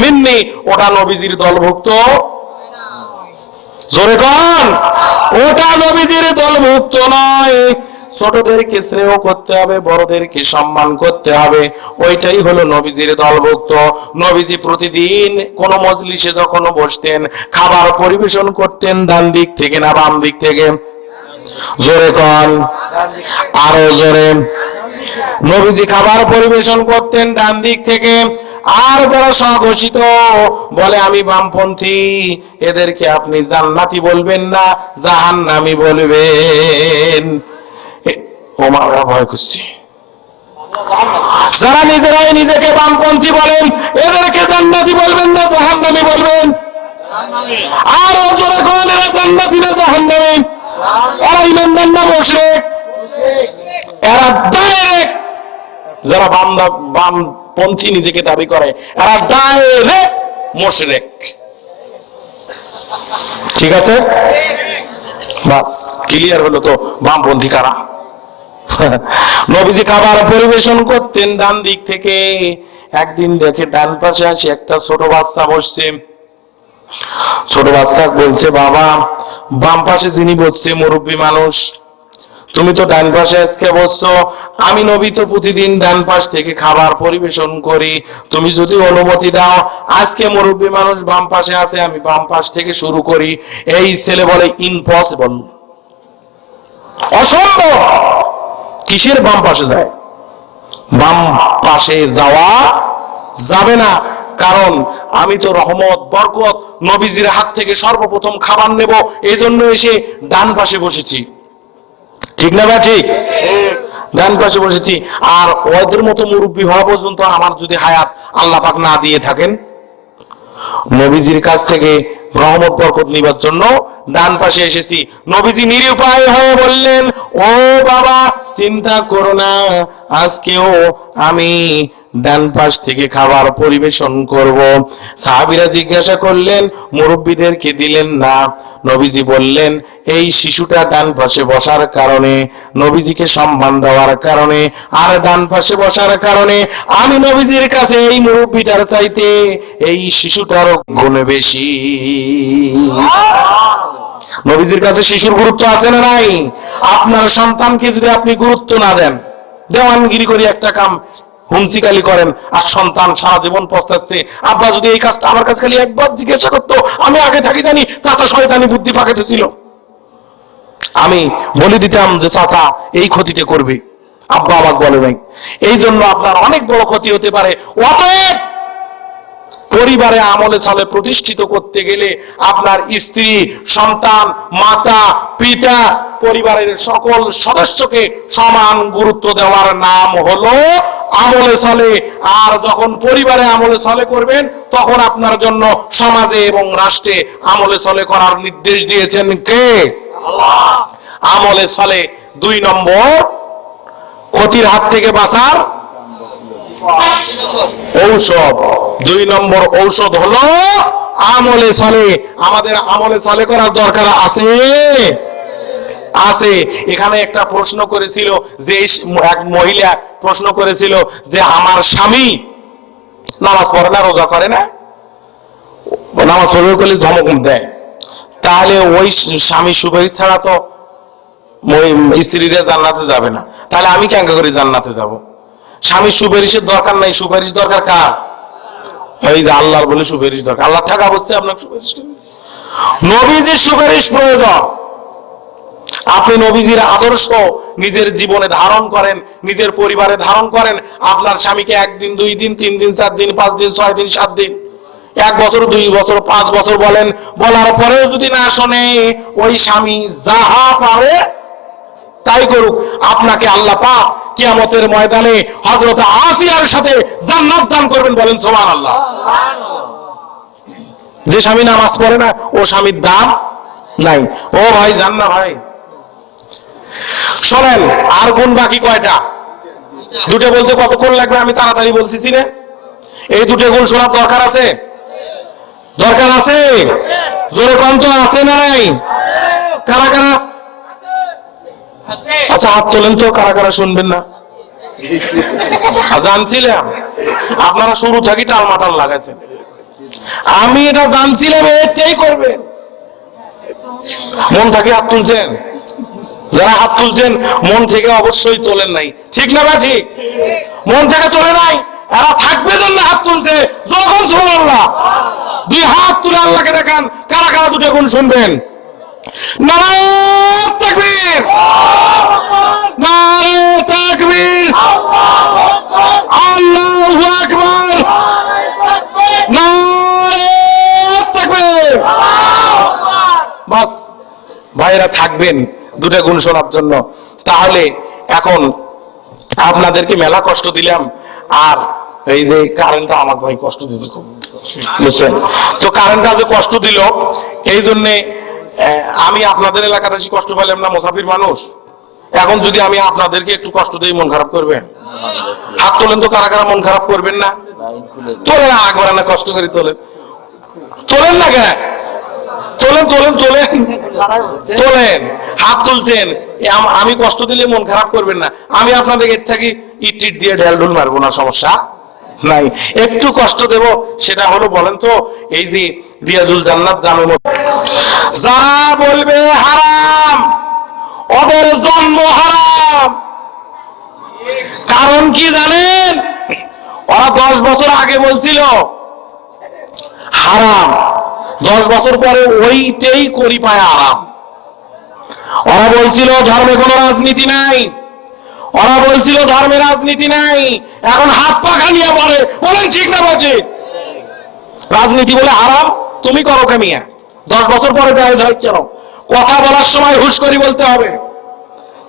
মিন্নি, ওটা নবীজির দলভুক্ত। জোরে কোন, ওটা নবীজির দলভুক্ত নয়। ছোটদেরকে স্নেহ করতে হবে, বড়দেরকে সম্মান করতে হবে, ওইটাই হলো নবীজির দলভুক্ত। নবীজি প্রতিদিন কোন মজলিসে যখন বসতেন, খাবার পরিবেশন করতেন ডান দিক থেকে না বাম দিক থেকে? জোরে কোন, আরো জোরে। নবীজি খাবার পরিবেশন করতেন ডান দিক থেকে। আর যারা স্বঘোষিত বলে আমি বামপন্থী, এদেরকে আপনি জান্নাতি বলবেন না, জাহান্নামী বলবেন। ও মা, ভয় করছি। যারা নিজেরাই নিজেকে বামপন্থী বলেন, এদেরকে জান্নাতি বলবেন না, জাহান্নামী বলবেন। আর জোরে কোন, এরা জান্নাতি না জাহান্নামী? এরা ইমানদার না মুশরিক? এরা ডাইরেক্ট, যারা বামপন্থী নিজেকে দাবি করে, এরা ডাইরেক্ট মুশরিক। ঠিক আছে, বাস ক্লিয়ার হলো তো বামপন্থী কারা। নবীজি খাবার পরিবেশন করতেন ডান দিক থেকে। একদিন দেখে ডান পাশে আসে একটা ছোট বাচ্চা বসছে। ছোট বাচ্চা বলছে, বাবা বাম পাশে যিনি বসছে মুরব্বী মানুষ, তুমি তো ডান পাশে আজকে বসছো, আমি নবী তো প্রতিদিন ডান পাশ থেকে খাবার পরিবেশন করি, তুমি যদি অনুমতি দাও আজকে মুরব্বী মানুষ বাম পাশে আছে, আমি বাম পাশ থেকে শুরু করি। এই ছেলে বলে, ইম্পসিবল, অসম্ভব। কিসের বাম পাশে যায়? বাম পাশে যাওয়া যাবে না, কারণ আমি তো রহমত বরকত নবীজির হাত থেকে সর্বপ্রথম খাবার নেব, এই জন্য এসে ডান পাশে বসেছি। ঠিক না? বা ঠিক, ডান পাশে বসেছি। আর ওদের মতো মুরব্বী হওয়া পর্যন্ত আমার যদি হায়াত আল্লাহ পাক না দিয়ে থাকেন, নবীজির কাছ থেকে রহমত বরকত নিবার জন্য ডান পাশে এসেছি। নবীজি নিরুপায় হয়ে বললেন, ও বাবা চিন্তা করো না, আজকেও আমি ডান পাশ থেকে খাবার পরিবেশন করব। সাহাবীরা জিজ্ঞাসা করলেন, মুরব্বীদেরকে দিলেন না? নবীজি বললেন, এই শিশুটা ডান পাশে বসার কারণে, নবীজিকে সম্মান দেওয়ার কারণে আর ডান পাশে বসার কারণে আমি নবীজির কাছে এই মুরব্বীটার চাইতে এই শিশুটার গুণে বেশি। নবীজির কাছে শিশুর গুরুত্ব আছে না নাই? আপনার সন্তানকে যদি আপনি গুরুত্ব না দেন, দেওয়ানগিরি করে একটা কাম হুমসিকালি করেন, আর সন্তান সারা জীবন পস্তাচ্ছে। আব্বা যদি এই কাজটা আমার কাছে খালি একবার জিজ্ঞাসা করতো, আমি আগে থাকি জানি চাচা শয়তানি বুদ্ধি পাকাতেছিল, আমি বলে দিতাম যে চাচা এই ক্ষতিটা করবে, আব্বা আমাকে বলে নাই। এই জন্য আপনার অনেক বড় ক্ষতি হতে পারে। অতএব পরিবারে আমলে চলে প্রতিষ্ঠিত করতে গেলে আপনার স্ত্রী, সন্তান, মাতা, পিতা, পরিবারের সকল সদস্যকে সমান গুরুত্ব দেওয়ার নাম হলো আমলে চলে। আর যখন পরিবারে আমলে চলে করবেন, তখন আপনার জন্য সমাজে এবং রাষ্ট্রে আমলে চলে করার নির্দেশ দিয়েছেন কে? আল্লাহ। আমলে চলে 2 নম্বর ক্ষতির হাত থেকে বাঁচার ঔষধ। 2 নম্বর ঔষধ হলো আমলে চলে। আমাদের আমলে চলে করার দরকার আছে আছে। এখানে একটা প্রশ্ন করেছিল, যে এক মহিলা প্রশ্ন করেছিল যে আমার স্বামী নামাজ পড়ে না, রোজা করে না, নামাজ পড়বে বলে ধমক দেয়, তাহলে ওই স্বামী সুপারিশ ছাড়া তো স্ত্রীরা জান্নাতে যাবে না, তাহলে আমি কেন করে জান্নাতে যাব? স্বামীর সুপারিশের দরকার নাই, সুপারিশ দরকার কার? এই যে আল্লাহর বলে সুপারিশ দরকার। আল্লাহ টাকা বলছে আপনার সুপারিশ করবে, নবীজির সুপারিশ প্রয়োজন। আপনি নবীজির আদর্শ নিজের জীবনে ধারণ করেন, নিজের পরিবারে ধারণ করেন। আপনার স্বামীকে 1 দিন 2 দিন 3 দিন 4 দিন 5 দিন 6 দিন 7 দিন 1 বছর 2 বছর 5 বছর বলেন, বলার পরেও যদি না শোনে, ওই স্বামী যাহা পারে তাই করুক, আপনাকে আল্লাহ পাক কিয়ামতের ময়দানে হযরত আসিয়ার সাথে জান্নাত দান করবেন। বলেন সুবহানাল্লাহ। যে স্বামী নামাজ পড়ে না, ও স্বামীর দাম নাই। ও ভাই জান না ভাই, শোনেন, আর গুণ বাকি কয়টা? 2টা বলতে কতক্ষণ লাগবে? আমি তাড়াতাড়ি বলতেছি না। এই 2টা গুণ শোনার দরকার আছে, দরকার আছে। জোরে কোন তো আছে না নাই? কারা কারা? আচ্ছা হাত তোলেন তো, কারা কারা শুনবেন না? জানছিলাম আপনারা শুরু থাকি টালমাটাল লাগাইছেন, আমি এটা জানছিলাম এটাই করবেন। মন থেকে হাত তুলছেন? যারা হাত তুলছেন মন থেকে অবশ্যই তোলেন নাই, ঠিক না? ঠিক, মন থেকে তোলে নাই। এরা থাকবে জন্য হাত তুলছে। যখন সুবহানাল্লাহ 2 হাত তুলে আল্লাহকে দেখান, কারা কারা 2টা গুণ শুনবেন? নারে তাকবীর, নারে তাকবীর, আল্লাহু আকবার, নারে তাকবীর। বাস ভাইরা থাকবেন 2টা গুণ শোনার জন্য। তাহলে এখন আপনাদেরকে মেলা কষ্ট দিলাম, আর এই যে কারেন্টটা আমাকে ভাই কষ্ট দিয়েছে খুব, বুঝছেন তো? কারেন্টটা যে কষ্ট দিল, এই জন্যে আমি আপনাদের এলাকাতে বেশি কষ্ট পাইলাম না, মুসাফির মানুষ। এখন যদি আমি আপনাদেরকে একটু কষ্ট দিই মন খারাপ করবেন? হাত তোলেন তো, কারা কারা মন খারাপ করবেন না? তোলেন, একবার না কষ্ট করে তোলেন, তোলেন না কেন? তোলেন তোলেন তোলেন তোলেন, হাত তুলছেন। আমি কষ্ট দিলে মন খারাপ করবেন না। আমি আপনাদের এর থেকে ইট টিট দিয়ে ঢেল ঢুল মারবো না, সমস্যা নাই। একটু কষ্ট দেব, সেটা হলো বলেন তো এই যে রিয়াজুল জান্নাত জামে মসজিদ, যারা বলবে হারাম ওদের জন্ম হারাম। কারণ কি জানেন? ওরা 10 বছর আগে বলছিল হারাম, 10 বছর পরে ওইটাই করি পায় আরাম। ওরা বলছিল ধর্মে কোনো রাজনীতি নাই, ওরা বলছিল ধর্মে রাজনীতি নাই, এখন হাত পাখা নিয়ে বলে বলেন ঠিক না বলছে রাজনীতি বলে হারাম। তুমি করো কামিয়া, 10 বছর পরে জায়েজ হয় কেন? কথা বলার সময় হুশ করে বলতে হবে।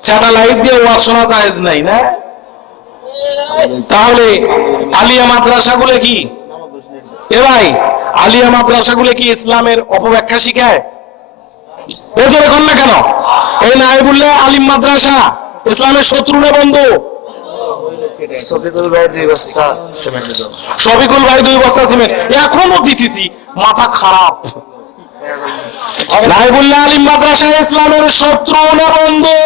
স্যাটেলাইট দিয়ে ওয়াজ শোনা জায়েজ নাই না? তাহলে আলিয়া মাদ্রাসাগুলো কি এ ভাই, আলিয়া মাদ্রাসাগুলো কি ইসলামের অপব্যাখ্যা শিখায়? এজন্য এখন না কেন এই নাই বললে আলিম মাদ্রাসা ইসলামের শত্রু না বন্ধু? শফিকুল ভাই 2 বস্তা সিমেন্ট, শফিকুল ভাই 2 বস্তা সিমেন্ট এখনো দিতেছি, মাথা খারাপ। নাই বললে আলিম মাদ্রাসা ইসলামের শত্রু না বন্ধু?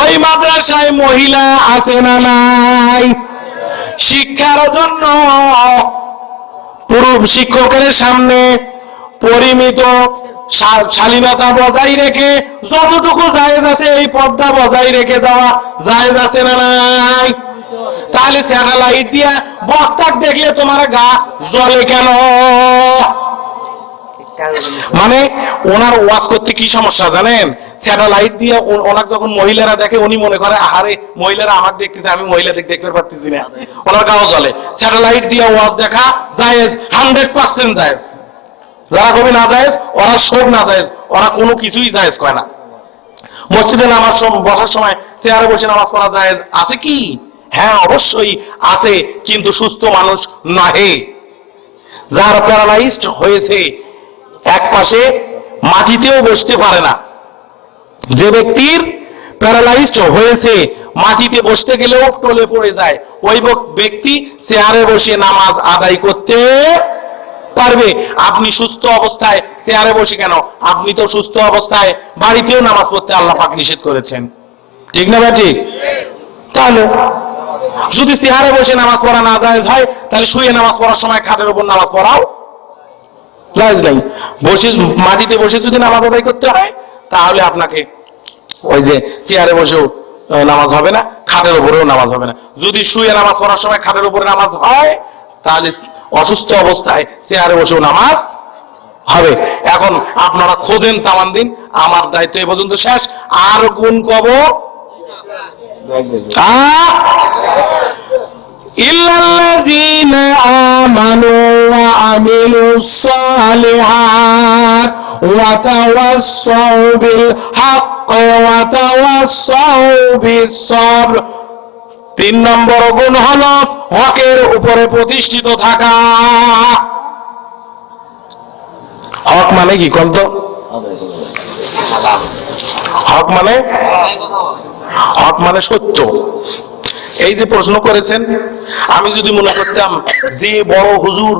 ওই মাদ্রাসায় মহিলা আছে না নাই? শিক্ষার জন্য পুরুষ শিক্ষকের সামনে পরিমিত শালীনতা বজায় রেখে যতটুকু জায়েজ আছে এই পর্দা বজায় রেখে যাওয়া জায়েজ আছে না নাই? তাহলে স্যাটেলাইট দিয়া বক্তাক দেখলে তোমার গা জ্বলে কেন? মানে ওনার ওয়াজ করতে কি সমস্যা জানেন? স্যাটেলাইট দিয়ে ওনার যখন মহিলারা দেখে উনি মনে করে আহারে মহিলারা আমাকে দেখতেছে, আমি মহিলাদের দেখতে পারতেছি না, ওনার গাও জ্বলে। স্যাটেলাইট দিয়ে ওয়াজ দেখা জায়েজ, 100% জায়েজ। যারা কবি না জায়েজ ওরা সব না জায়েজ, ওরা কোনো কিছুই জায়েজ করে না। মসজিদে নামাজ বসার সময় চেয়ারে বসে নামাজ পড়া জায়েজ আছে কি? হ্যাঁ অবশ্যই আছে, কিন্তু সুস্থ মানুষ নহে। যারা প্যারালাইজড হয়েছে এক পাশে মাটিতেও বসতে পারে না, যে ব্যক্তির প্যারালাইজড হয়েছে মাটিতে বসতে গেলেও টলে পড়ে যায়, ওই ব্যক্তি চেয়ারে বসে নামাজ আদায় করতে পারবে। আপনি সুস্থ অবস্থায় চেয়ারে বসে কেন? আপনি তো সুস্থ অবস্থায় বাড়িতেও নামাজ পড়তে আল্লাহ পাক নিষেধ করেছেন, ঠিক না ভাই? ঠিক। তাহলে যদি চেয়ারে বসে নামাজ পড়া না জায়েজ হয়, তাহলে শুয়ে নামাজ পড়ার সময় খাটের উপর নামাজ পড়াও জায়েজ নাই। বসে মাটিতে বসে যদি নামাজ আদায় করতে হয় তাহলে আপনাকে ওই যে চেয়ারে বসেও নামাজ হবে না, খাটের উপরেও নামাজ হবে না। যদি শুয়ে নামাজ পড়ার সময় খাটের উপরে নামাজ হয় তাহলে অসুস্থ অবস্থায় চেয়ারে বসেও নামাজ হবে। এখন আপনারা খোঁজেন তামান দিন, আমার দায়িত্ব এ পর্যন্ত শেষ। আর গুণ কব ইল্লাল্লাযীনা আমানু ওয়া আমিলুস সালিহাত ওয়া তাওয়াসসাউ বিল হাক্কি ওয়া তাওয়াসসাউ বিস সাবর। 3 নম্বর গুণ হলো হকের উপরে প্রতিষ্ঠিত থাকা। হক মানে কি কোন তো? হক মানে হক মানে সত্য। এই যে প্রশ্ন করেছেন, আমি যদি মনে করতাম যে বড় হুজুর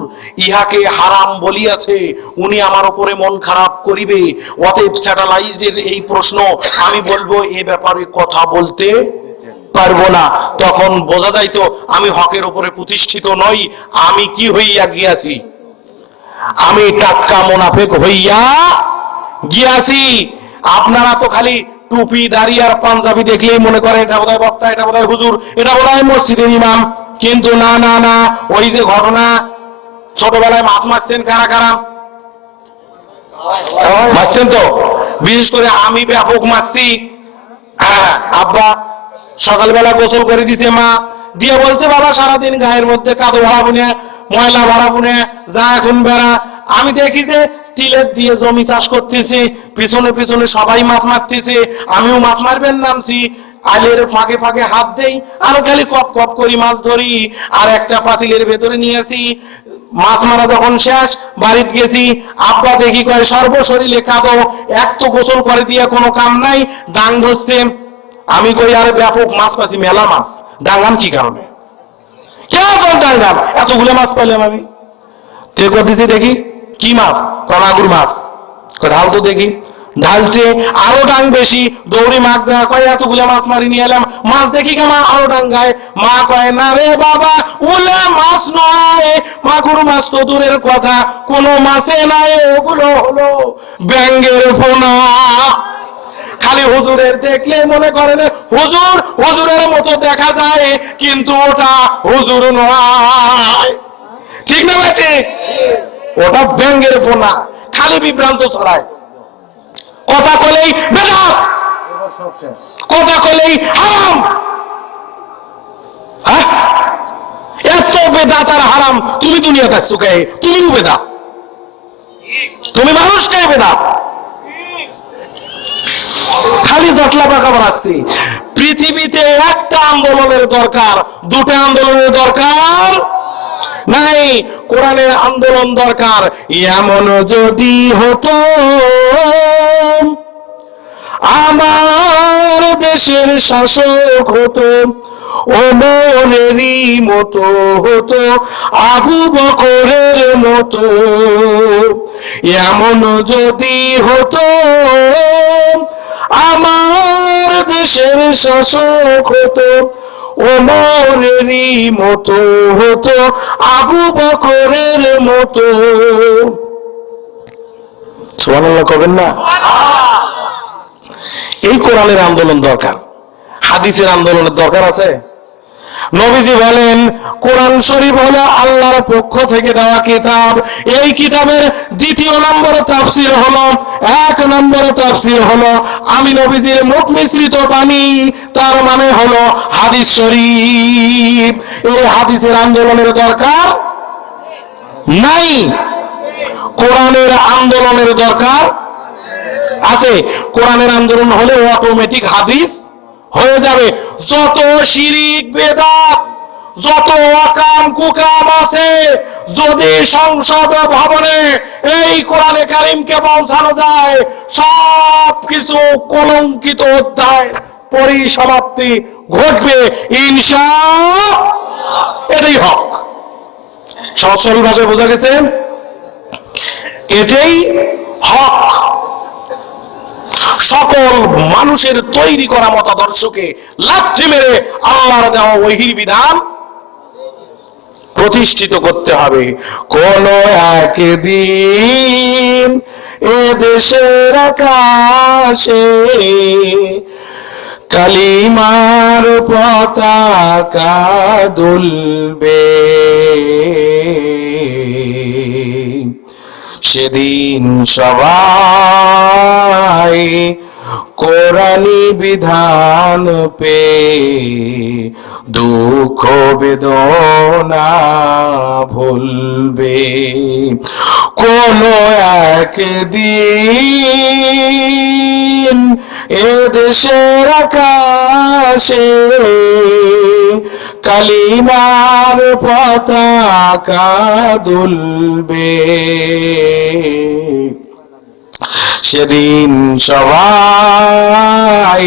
ইহাকে হারাম বলিয়াছে উনি আমার উপরে মন খারাপ করিবে, অতএব স্যাটেলাইজডের এই প্রশ্ন আমি বলবো এ ব্যাপারে কথা বলতে পারবো না, তখন বোঝা যাইতো আমি হকের উপরে প্রতিষ্ঠিত নই। আমি কি হইয়া গিয়াছি? আমি টাটকা মুনাফিক হইয়া গিয়াছি। আপনারা তো খালি টুপি দাড়ি আর পাঞ্জাবি দেখলেই মনে করে এটা বোধহয় বক্তা, এটা বোধহয় হুজুর, এটা বোধহয় মসজিদের ইমাম। কিন্তু না না না, ওই যে ঘটনা ছোটবেলায় মাছ মারছেন কারা কারা? মারছেন তো, বিশেষ করে আমি ব্যাপক মারছি। আব্বা সকালবেলা গোসল করে দিছে, মা দিয়ে বলছে বাবা সারাদিন গায়ের মধ্যে কাদো ভরাবো না, ময়লা ভরাবো না, যা এখন বেড়া। আমি দেখি যে টিলের দিয়ে জমি চাষ করতেছে, পিছনে পিছনে সবাই মাছ মারতেছে, আমিও মাছ মারবেন নামছি। আলের ফাঁকে ফাঁকে হাত দেই আর খালি কপ কপ করি মাছ ধরি, আর একটা পাতিলের ভেতরে নিয়েছি মাছ মারা যখন শেষ, বাড়িতে গেছি, আব্বা দেখি কয় সর্বশরীরে কাঁদো, এক তো গোসল করে দিয়ে কোনো কাম নাই, ডাং ধরছে। আমি কই আরে ব্যাপক মাছ পাচ্ছি, মেলা মাছ, ডাঙ্গাম কি কারণে? কেন ডাঙ্গাম? এতগুলো মাছ পাইলাম আমি। তে দিছি দেখি কি মাছ, কনাগুর মাছ। ঢাল তো দেখি, ঢালছে আরো ডাং বেশি, দৌড়ি মাছ যা কয় এতগুলো মাছ মারি নিয়ে এলাম। মাছ দেখি মা আরো ডাঙ্গায়, মা কয় না রে বাবা, ওলে মাছ নয়, মাগুর মাছ তো দূরের কথা, কোনো মাছে নাই, ওগুলো হলো ব্যাঙের পোনা। খালি হুজুরের দেখলে মনে করেন হুজুর হুজুরের মতো দেখা যায়, কিন্তু ওটা হুজুর নয়। ঠিক না ভাই? ঠিক, ওটা ব্যাঙের পোনা, খালি বিভ্রান্ত ছড়ায়। কথা কলেই বেদাত, কথা কলেই হারাম। হ্যাঁ, এত বেদাত আর হারাম তুমি দুনিয়াতে আসছো কে? তুমি বেদাত, তুমি মানুষটাই বেদাত। খালি জটলা পাকা বাড়াচ্ছি। পৃথিবীতে একটা আন্দোলনের দরকার, দুটা আন্দোলনের দরকার নাই, কোরআনের আন্দোলন দরকার। এমন যদি হতো আমার দেশের শাসক হতো, ওমরেরই মতো হতো, আবু বকরের মতো। এমন যদি হতো আমার দেশের শাসক হতো, ওমরেরই মতো হতো, আবু বকরের মতো। সুবহানাল্লাহ কবেন না? এই কোরআনের আন্দোলন দরকার, হাদিসের আন্দোলনের দরকার আছে। নবীজি বলেন কোরআন শরীফ হলো আল্লাহর পক্ষ থেকে দেওয়া কিতাব। এই কিতাবের দ্বিতীয় নম্বর তাফসীর হলো, এক নম্বর তাফসীর হলো আমি নবীজির মুখ মিশ্রিত বাণী, তার মানে হলো হাদিস শরীফ। এই হাদিসের আন্দোলনের দরকার নাই, কোরআনের আন্দোলনের দরকার আছে। কোরআনের আন্দোলন হলে অটোমেটিক হাদিস হয়ে যাবে। যত শিরিক বেদাত, যত অকাম কুকাম আছে, যদি সংসদ ভবনে এই কোরআনে কারিমকে পৌঁছানো যায়, সব কিছু কলঙ্কিত অধ্যায় পরিসমাপ্তি ঘটবে ইনশাআল্লাহ। এটাই হক। সহজ সরল ভাষায় বোঝা গেছে? এটাই হক। সকল মানুষের তৈরি করা মতাদর্শকে লাথি মেরে আল্লাহর দেওয়া ওহীর বিধান প্রতিষ্ঠিত করতে হবে। কোন একদিন এ দেশের আকাশে কালিমার পতাকা দুলবে, সেদিন সবাই কোরআনী বিধান পে দুঃখ বেদনা ভুলবে। কোন একদিন এ দেশের আকাশে কালিমার পতাকা দুলবে, সেদিন সবাই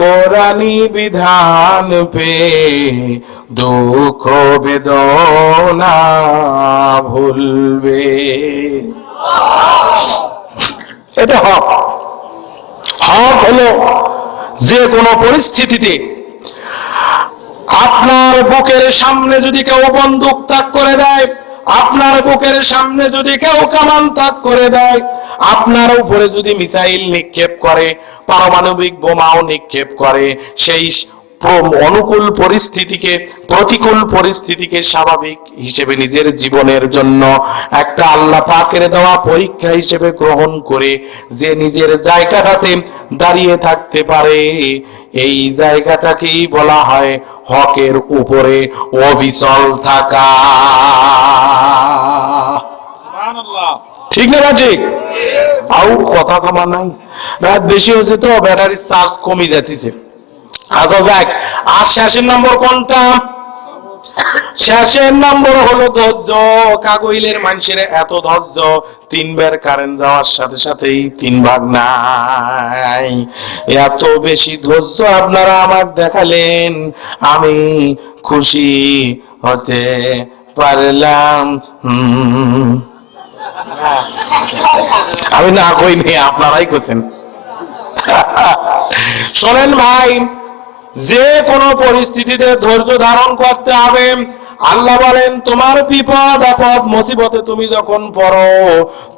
কোরআনী বিধান পে দুঃখ বেদনা ভুলবে। এটা হক। হক হলো যে কোনো পরিস্থিতিতে আপনার বুকের সামনে যদি কেউ বন্দুক তাক করে দেয়, আপনার বুকের সামনে যদি কেউ কামান তাক করে দেয়, আপনার উপরে যদি মিসাইল নিক্ষেপ করে, পারমাণবিক বোমাও নিক্ষেপ করে, সেই অনুকূল পরিস্থিতিকে, প্রতিকূল পরিস্থিতিকে স্বাভাবিক হিসেবে নিজের জীবনের জন্য একটা আল্লাহ পাকের দেওয়া পরীক্ষা হিসেবে গ্রহণ করে যে নিজের জায়গাটাতে দাঁড়িয়ে থাকতে পারে, এই জায়গাটাকেই বলা হয় হকের উপরে অবিচল থাকা। ঠিক না? ঠিক। আউ কথা কমা নাই, রাত বেশি হয়েছে তো ব্যাটারির চার্জ কমে যাচ্ছে। আচ্ছা যাক, ৮৮ নম্বর কোনটা? শেষের নম্বর হলো ধৈর্য। কাগইলের মানুষের এত ধৈর্য, 3 বার কারেন্ট যাওয়ার সাথে সাথেই 3 ভাগ নাই। এত বেশি ধৈর্য আপনারা আমার দেখালেন, আমি খুশি হতে পারলাম। আমি না কইনি, আপনারাই করছেন। শোনেন ভাই, যে কোনো পরিস্থিতিতে ধৈর্য ধারণ করতে হবে। আল্লাহ বলেন, তোমার বিপদ আপদ মুসিবতে তুমি যখন পড়ো,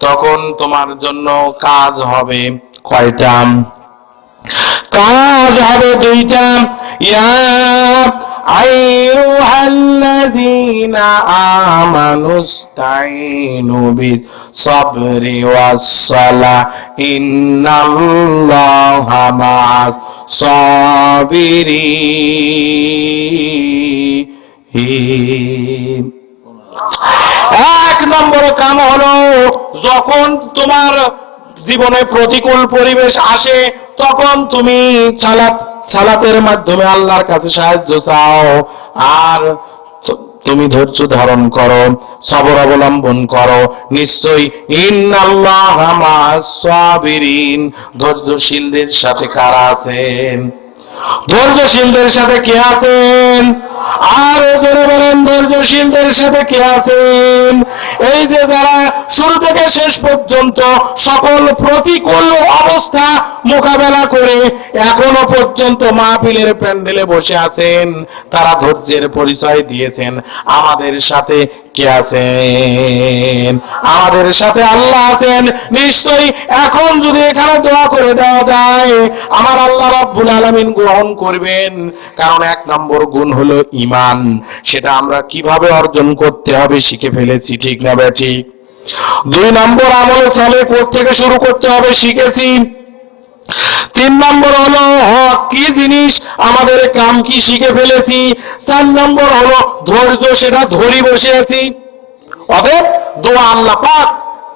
তখন তোমার জন্য কাজ হবে কয়টা? কাজ হবে 2টা। ইয়া আইয়ুহাল্লাযীনা আমানুস্তাঈনু বিস-সাবরি ওয়াস-সালাহ ইন্নাল্লাহা মা'আস সাবিরিন। 1 নম্বর কাম হলো, যখন তোমার জীবনে প্রতিকূল পরিবেশ আসে, তখন তুমি সালাতের মাধ্যমে আল্লাহর কাছে সাহায্য চাও, আর তুমি ধৈর্য ধারণ করো, সবর অবলম্বন করো। নিশ্চয়ই ইন্নাল্লাহা মা'আস সাবিরিন, ধৈর্যশীলদের সাথে কারা আছেন? ধৈর্যশীলদের সাথে কে আছেন? আর জোরে বলেন, ধৈর্যশীলদের সাথে কে আছেন? এই যে যারা শুরু থেকে শেষ পর্যন্ত সকল প্রতিকূল অবস্থা মোকাবেলা করে এখনো পর্যন্ত মাহফিলের প্যান্ডেলে বসে আছেন, তারা ধৈর্যের পরিচয় দিয়েছেন। আমাদের সাথে কে আছেন? আমাদের সাথে আল্লাহ আছেন। নিশ্চয়ই এখন যদি এখানে দোয়া করে দেওয়া যায়, আমার আল্লাহ রাব্বুল আলামিন গ্রহণ করবেন। কারণ 1 নম্বর গুণ হলো ঈমান। সেটা আমরা কিভাবে অর্জন করতে হবে শিখে ফেলেছি, ঠিক না বেঠিক? 2 নম্বর আমলে সালেহ থেকে শুরু করতে হবে শিখেছি। 3 নম্বর হলো হক কি জিনিস, আমাদের কাম কি শিখে ফেলেছি। 4 নম্বর হলো ধৈর্য, সেটা ধরে বসে আছি। অতএব দোয়া আল্লাহ পাক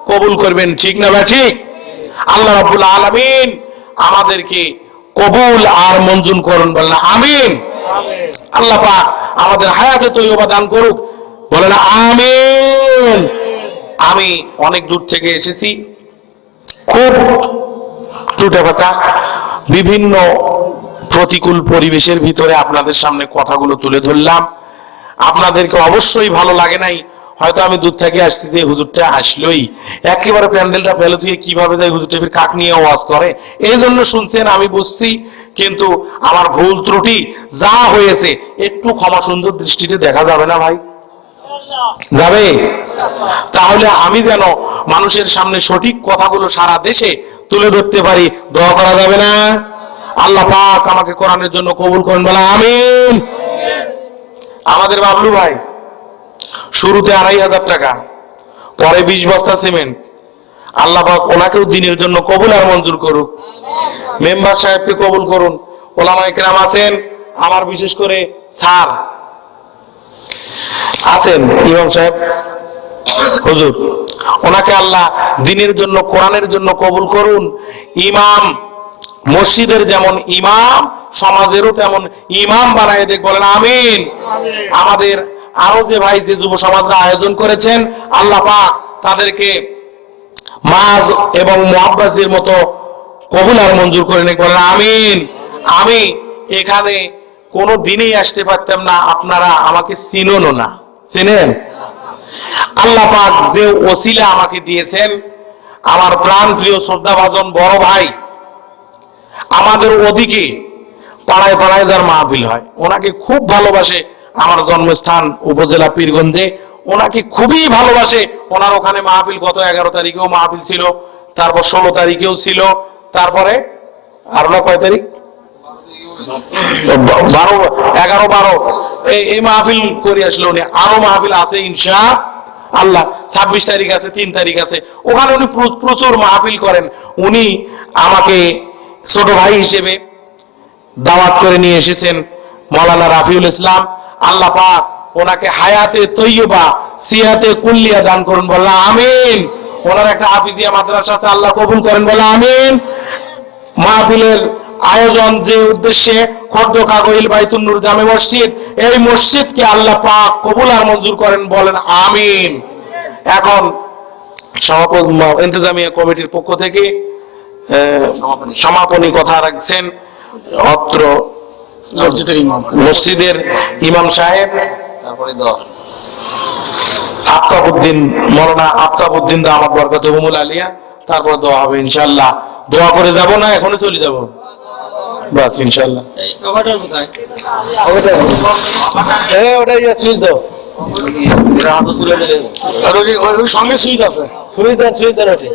কবুল করবেন, ঠিক না ঠিক? আল্লাহ রাব্বুল আলামিন আমাদেরকে কবুল আর মঞ্জুর করুন, বলেন আমিন। আল্লাহ পাক আমাদের হায়াতে তৈয়বা দান করুক, বলেন আমিন। আমি অনেক দূর থেকে এসেছি, খুব টুটাফাটা বিভিন্ন প্রতিকূল পরিবেশের ভিতরে আপনাদের সামনে কথাগুলো তুলে ধরলাম। আপনাদেরকে অবশ্যই ভালো লাগে নাই, হয়তো আমি দূর থেকে আসছি, যে হুজুরটা আসলোই একেবারে প্যান্ডেলটা ফেলে দিয়ে কিভাবে যায় হুজুরটা ফির কাক নিয়ে ওয়াজ করে, এই জন্য শুনছেন, আমি বুঝছি। কিন্তু আমার ভুল ত্রুটি যা হয়েছে একটু ক্ষমা সুন্দর দৃষ্টিতে দেখা যাবে না ভাই? যাবে? তাহলে আমি যেন মানুষের সামনে সঠিক কথাগুলো সারা দেশে তুলে ধরতে পারি, দোয়া করা যাবে না? আল্লাহ পাক আমাকে কোরআনের জন্য কবুল করেন, বলা আমিন। আমাদের বাবলু ভাই শুরুতে 2,500 টাকা, পরে 20 বস্তা সিমেন্ট। আল্লাহ পাক ওনাকেও দিনের জন্য কবুল আর মঞ্জুর করুক। মেম্বার সাহেবকে কবুল করুন। ওলামায়ে কেরাম আছেন, আমার বিশেষ করে স্যার আছেন, ইমাম সাহেব হুজুর, ওনাকে আল্লাহ দিনের জন্য কোরআনের জন্য কবুল করুন। ইমাম মসজিদের যেমন ইমাম, সমাজেরও তেমন ইমাম বানায় দেখ, বলেন আমিন। আমাদের আরো যে ভাই যে যুব সমাজরা আয়োজন করেছেন, আল্লাহ পাক তাদেরকে মাজ এবং মুআব্বাজির মতো কবুল আর মঞ্জুর করে নেক, বলেন আমিন। আমি এখানে কোনো দিনেই আসতে পারতাম না, আপনারা আমাকে চিনেনও না, চেনেন? আল্লাহ পাক যে ওসিলা আমাকে দিয়েছেন, আমার প্রাণ প্রিয় শ্রদ্ধাভাজন বড় ভাই, আমাদের ওদিকে পাড়ায় পাড়ায় যার মাহফিল হয়, ওনাকে খুব ভালোবাসে। আমার জন্মস্থান উপজেলা পীরগঞ্জে, ওনাকে খুবই ভালোবাসে। ওনার ওখানে মাহফিল গত 11 তারিখেও মাহফিল ছিল, তারপর 16 তারিখেও ছিল, তারপরে আর না কয় তারিখ 12 11 12 এই মাহফিল করে আসলো উনি। আরো মাহফিল আছে ইনশাআল্লাহ, 26 তারিখ আছে, 3 তারিখ আছে। ওখানে উনি প্রচুর মাহফিল করেন। উনি আমাকে ছোট ভাই হিসেবে দাওয়াত করে নিয়ে এসেছেন, মাওলানা রাফিউল ইসলাম। আল্লাহ পাক ওনাকে হায়াতে তৈয়বা সিহাতে কুল্লিয়া দান করুন, বললাম আমিন। ওনার একটা হাফিজিয়া মাদ্রাসা আছে, আল্লাহ কবুল করেন, বলা আমিন। মাহফিলের আয়োজন যে উদ্দেশ্যে খর্দ কাগইল বাইতুন নূর জামে মসজিদ, এই মসজিদকে আল্লাহ পাক কবুল আর মঞ্জুর করেন, বলেন আমিন। এখন সভাপতি ইন্তজামিয়া কমিটির পক্ষ থেকে সমাপনী কথা রাখছেন অত্র মসজিদের ইমাম সাহেব আফতাবউদ্দিন, মৌলানা আফতাবউদ্দিন দামাত বরকাতুহুমুল আলিয়া। তারপর দোয়া হবে ইনশাআল্লাহ। দোয়া করে যাব না এখনই চলে যাব? বাস ইনশাআল্লাহ। ওটাই সুইচ দাও, সঙ্গে সুইচ আছে, সুইচ দেন, সুইচ দেন আছে।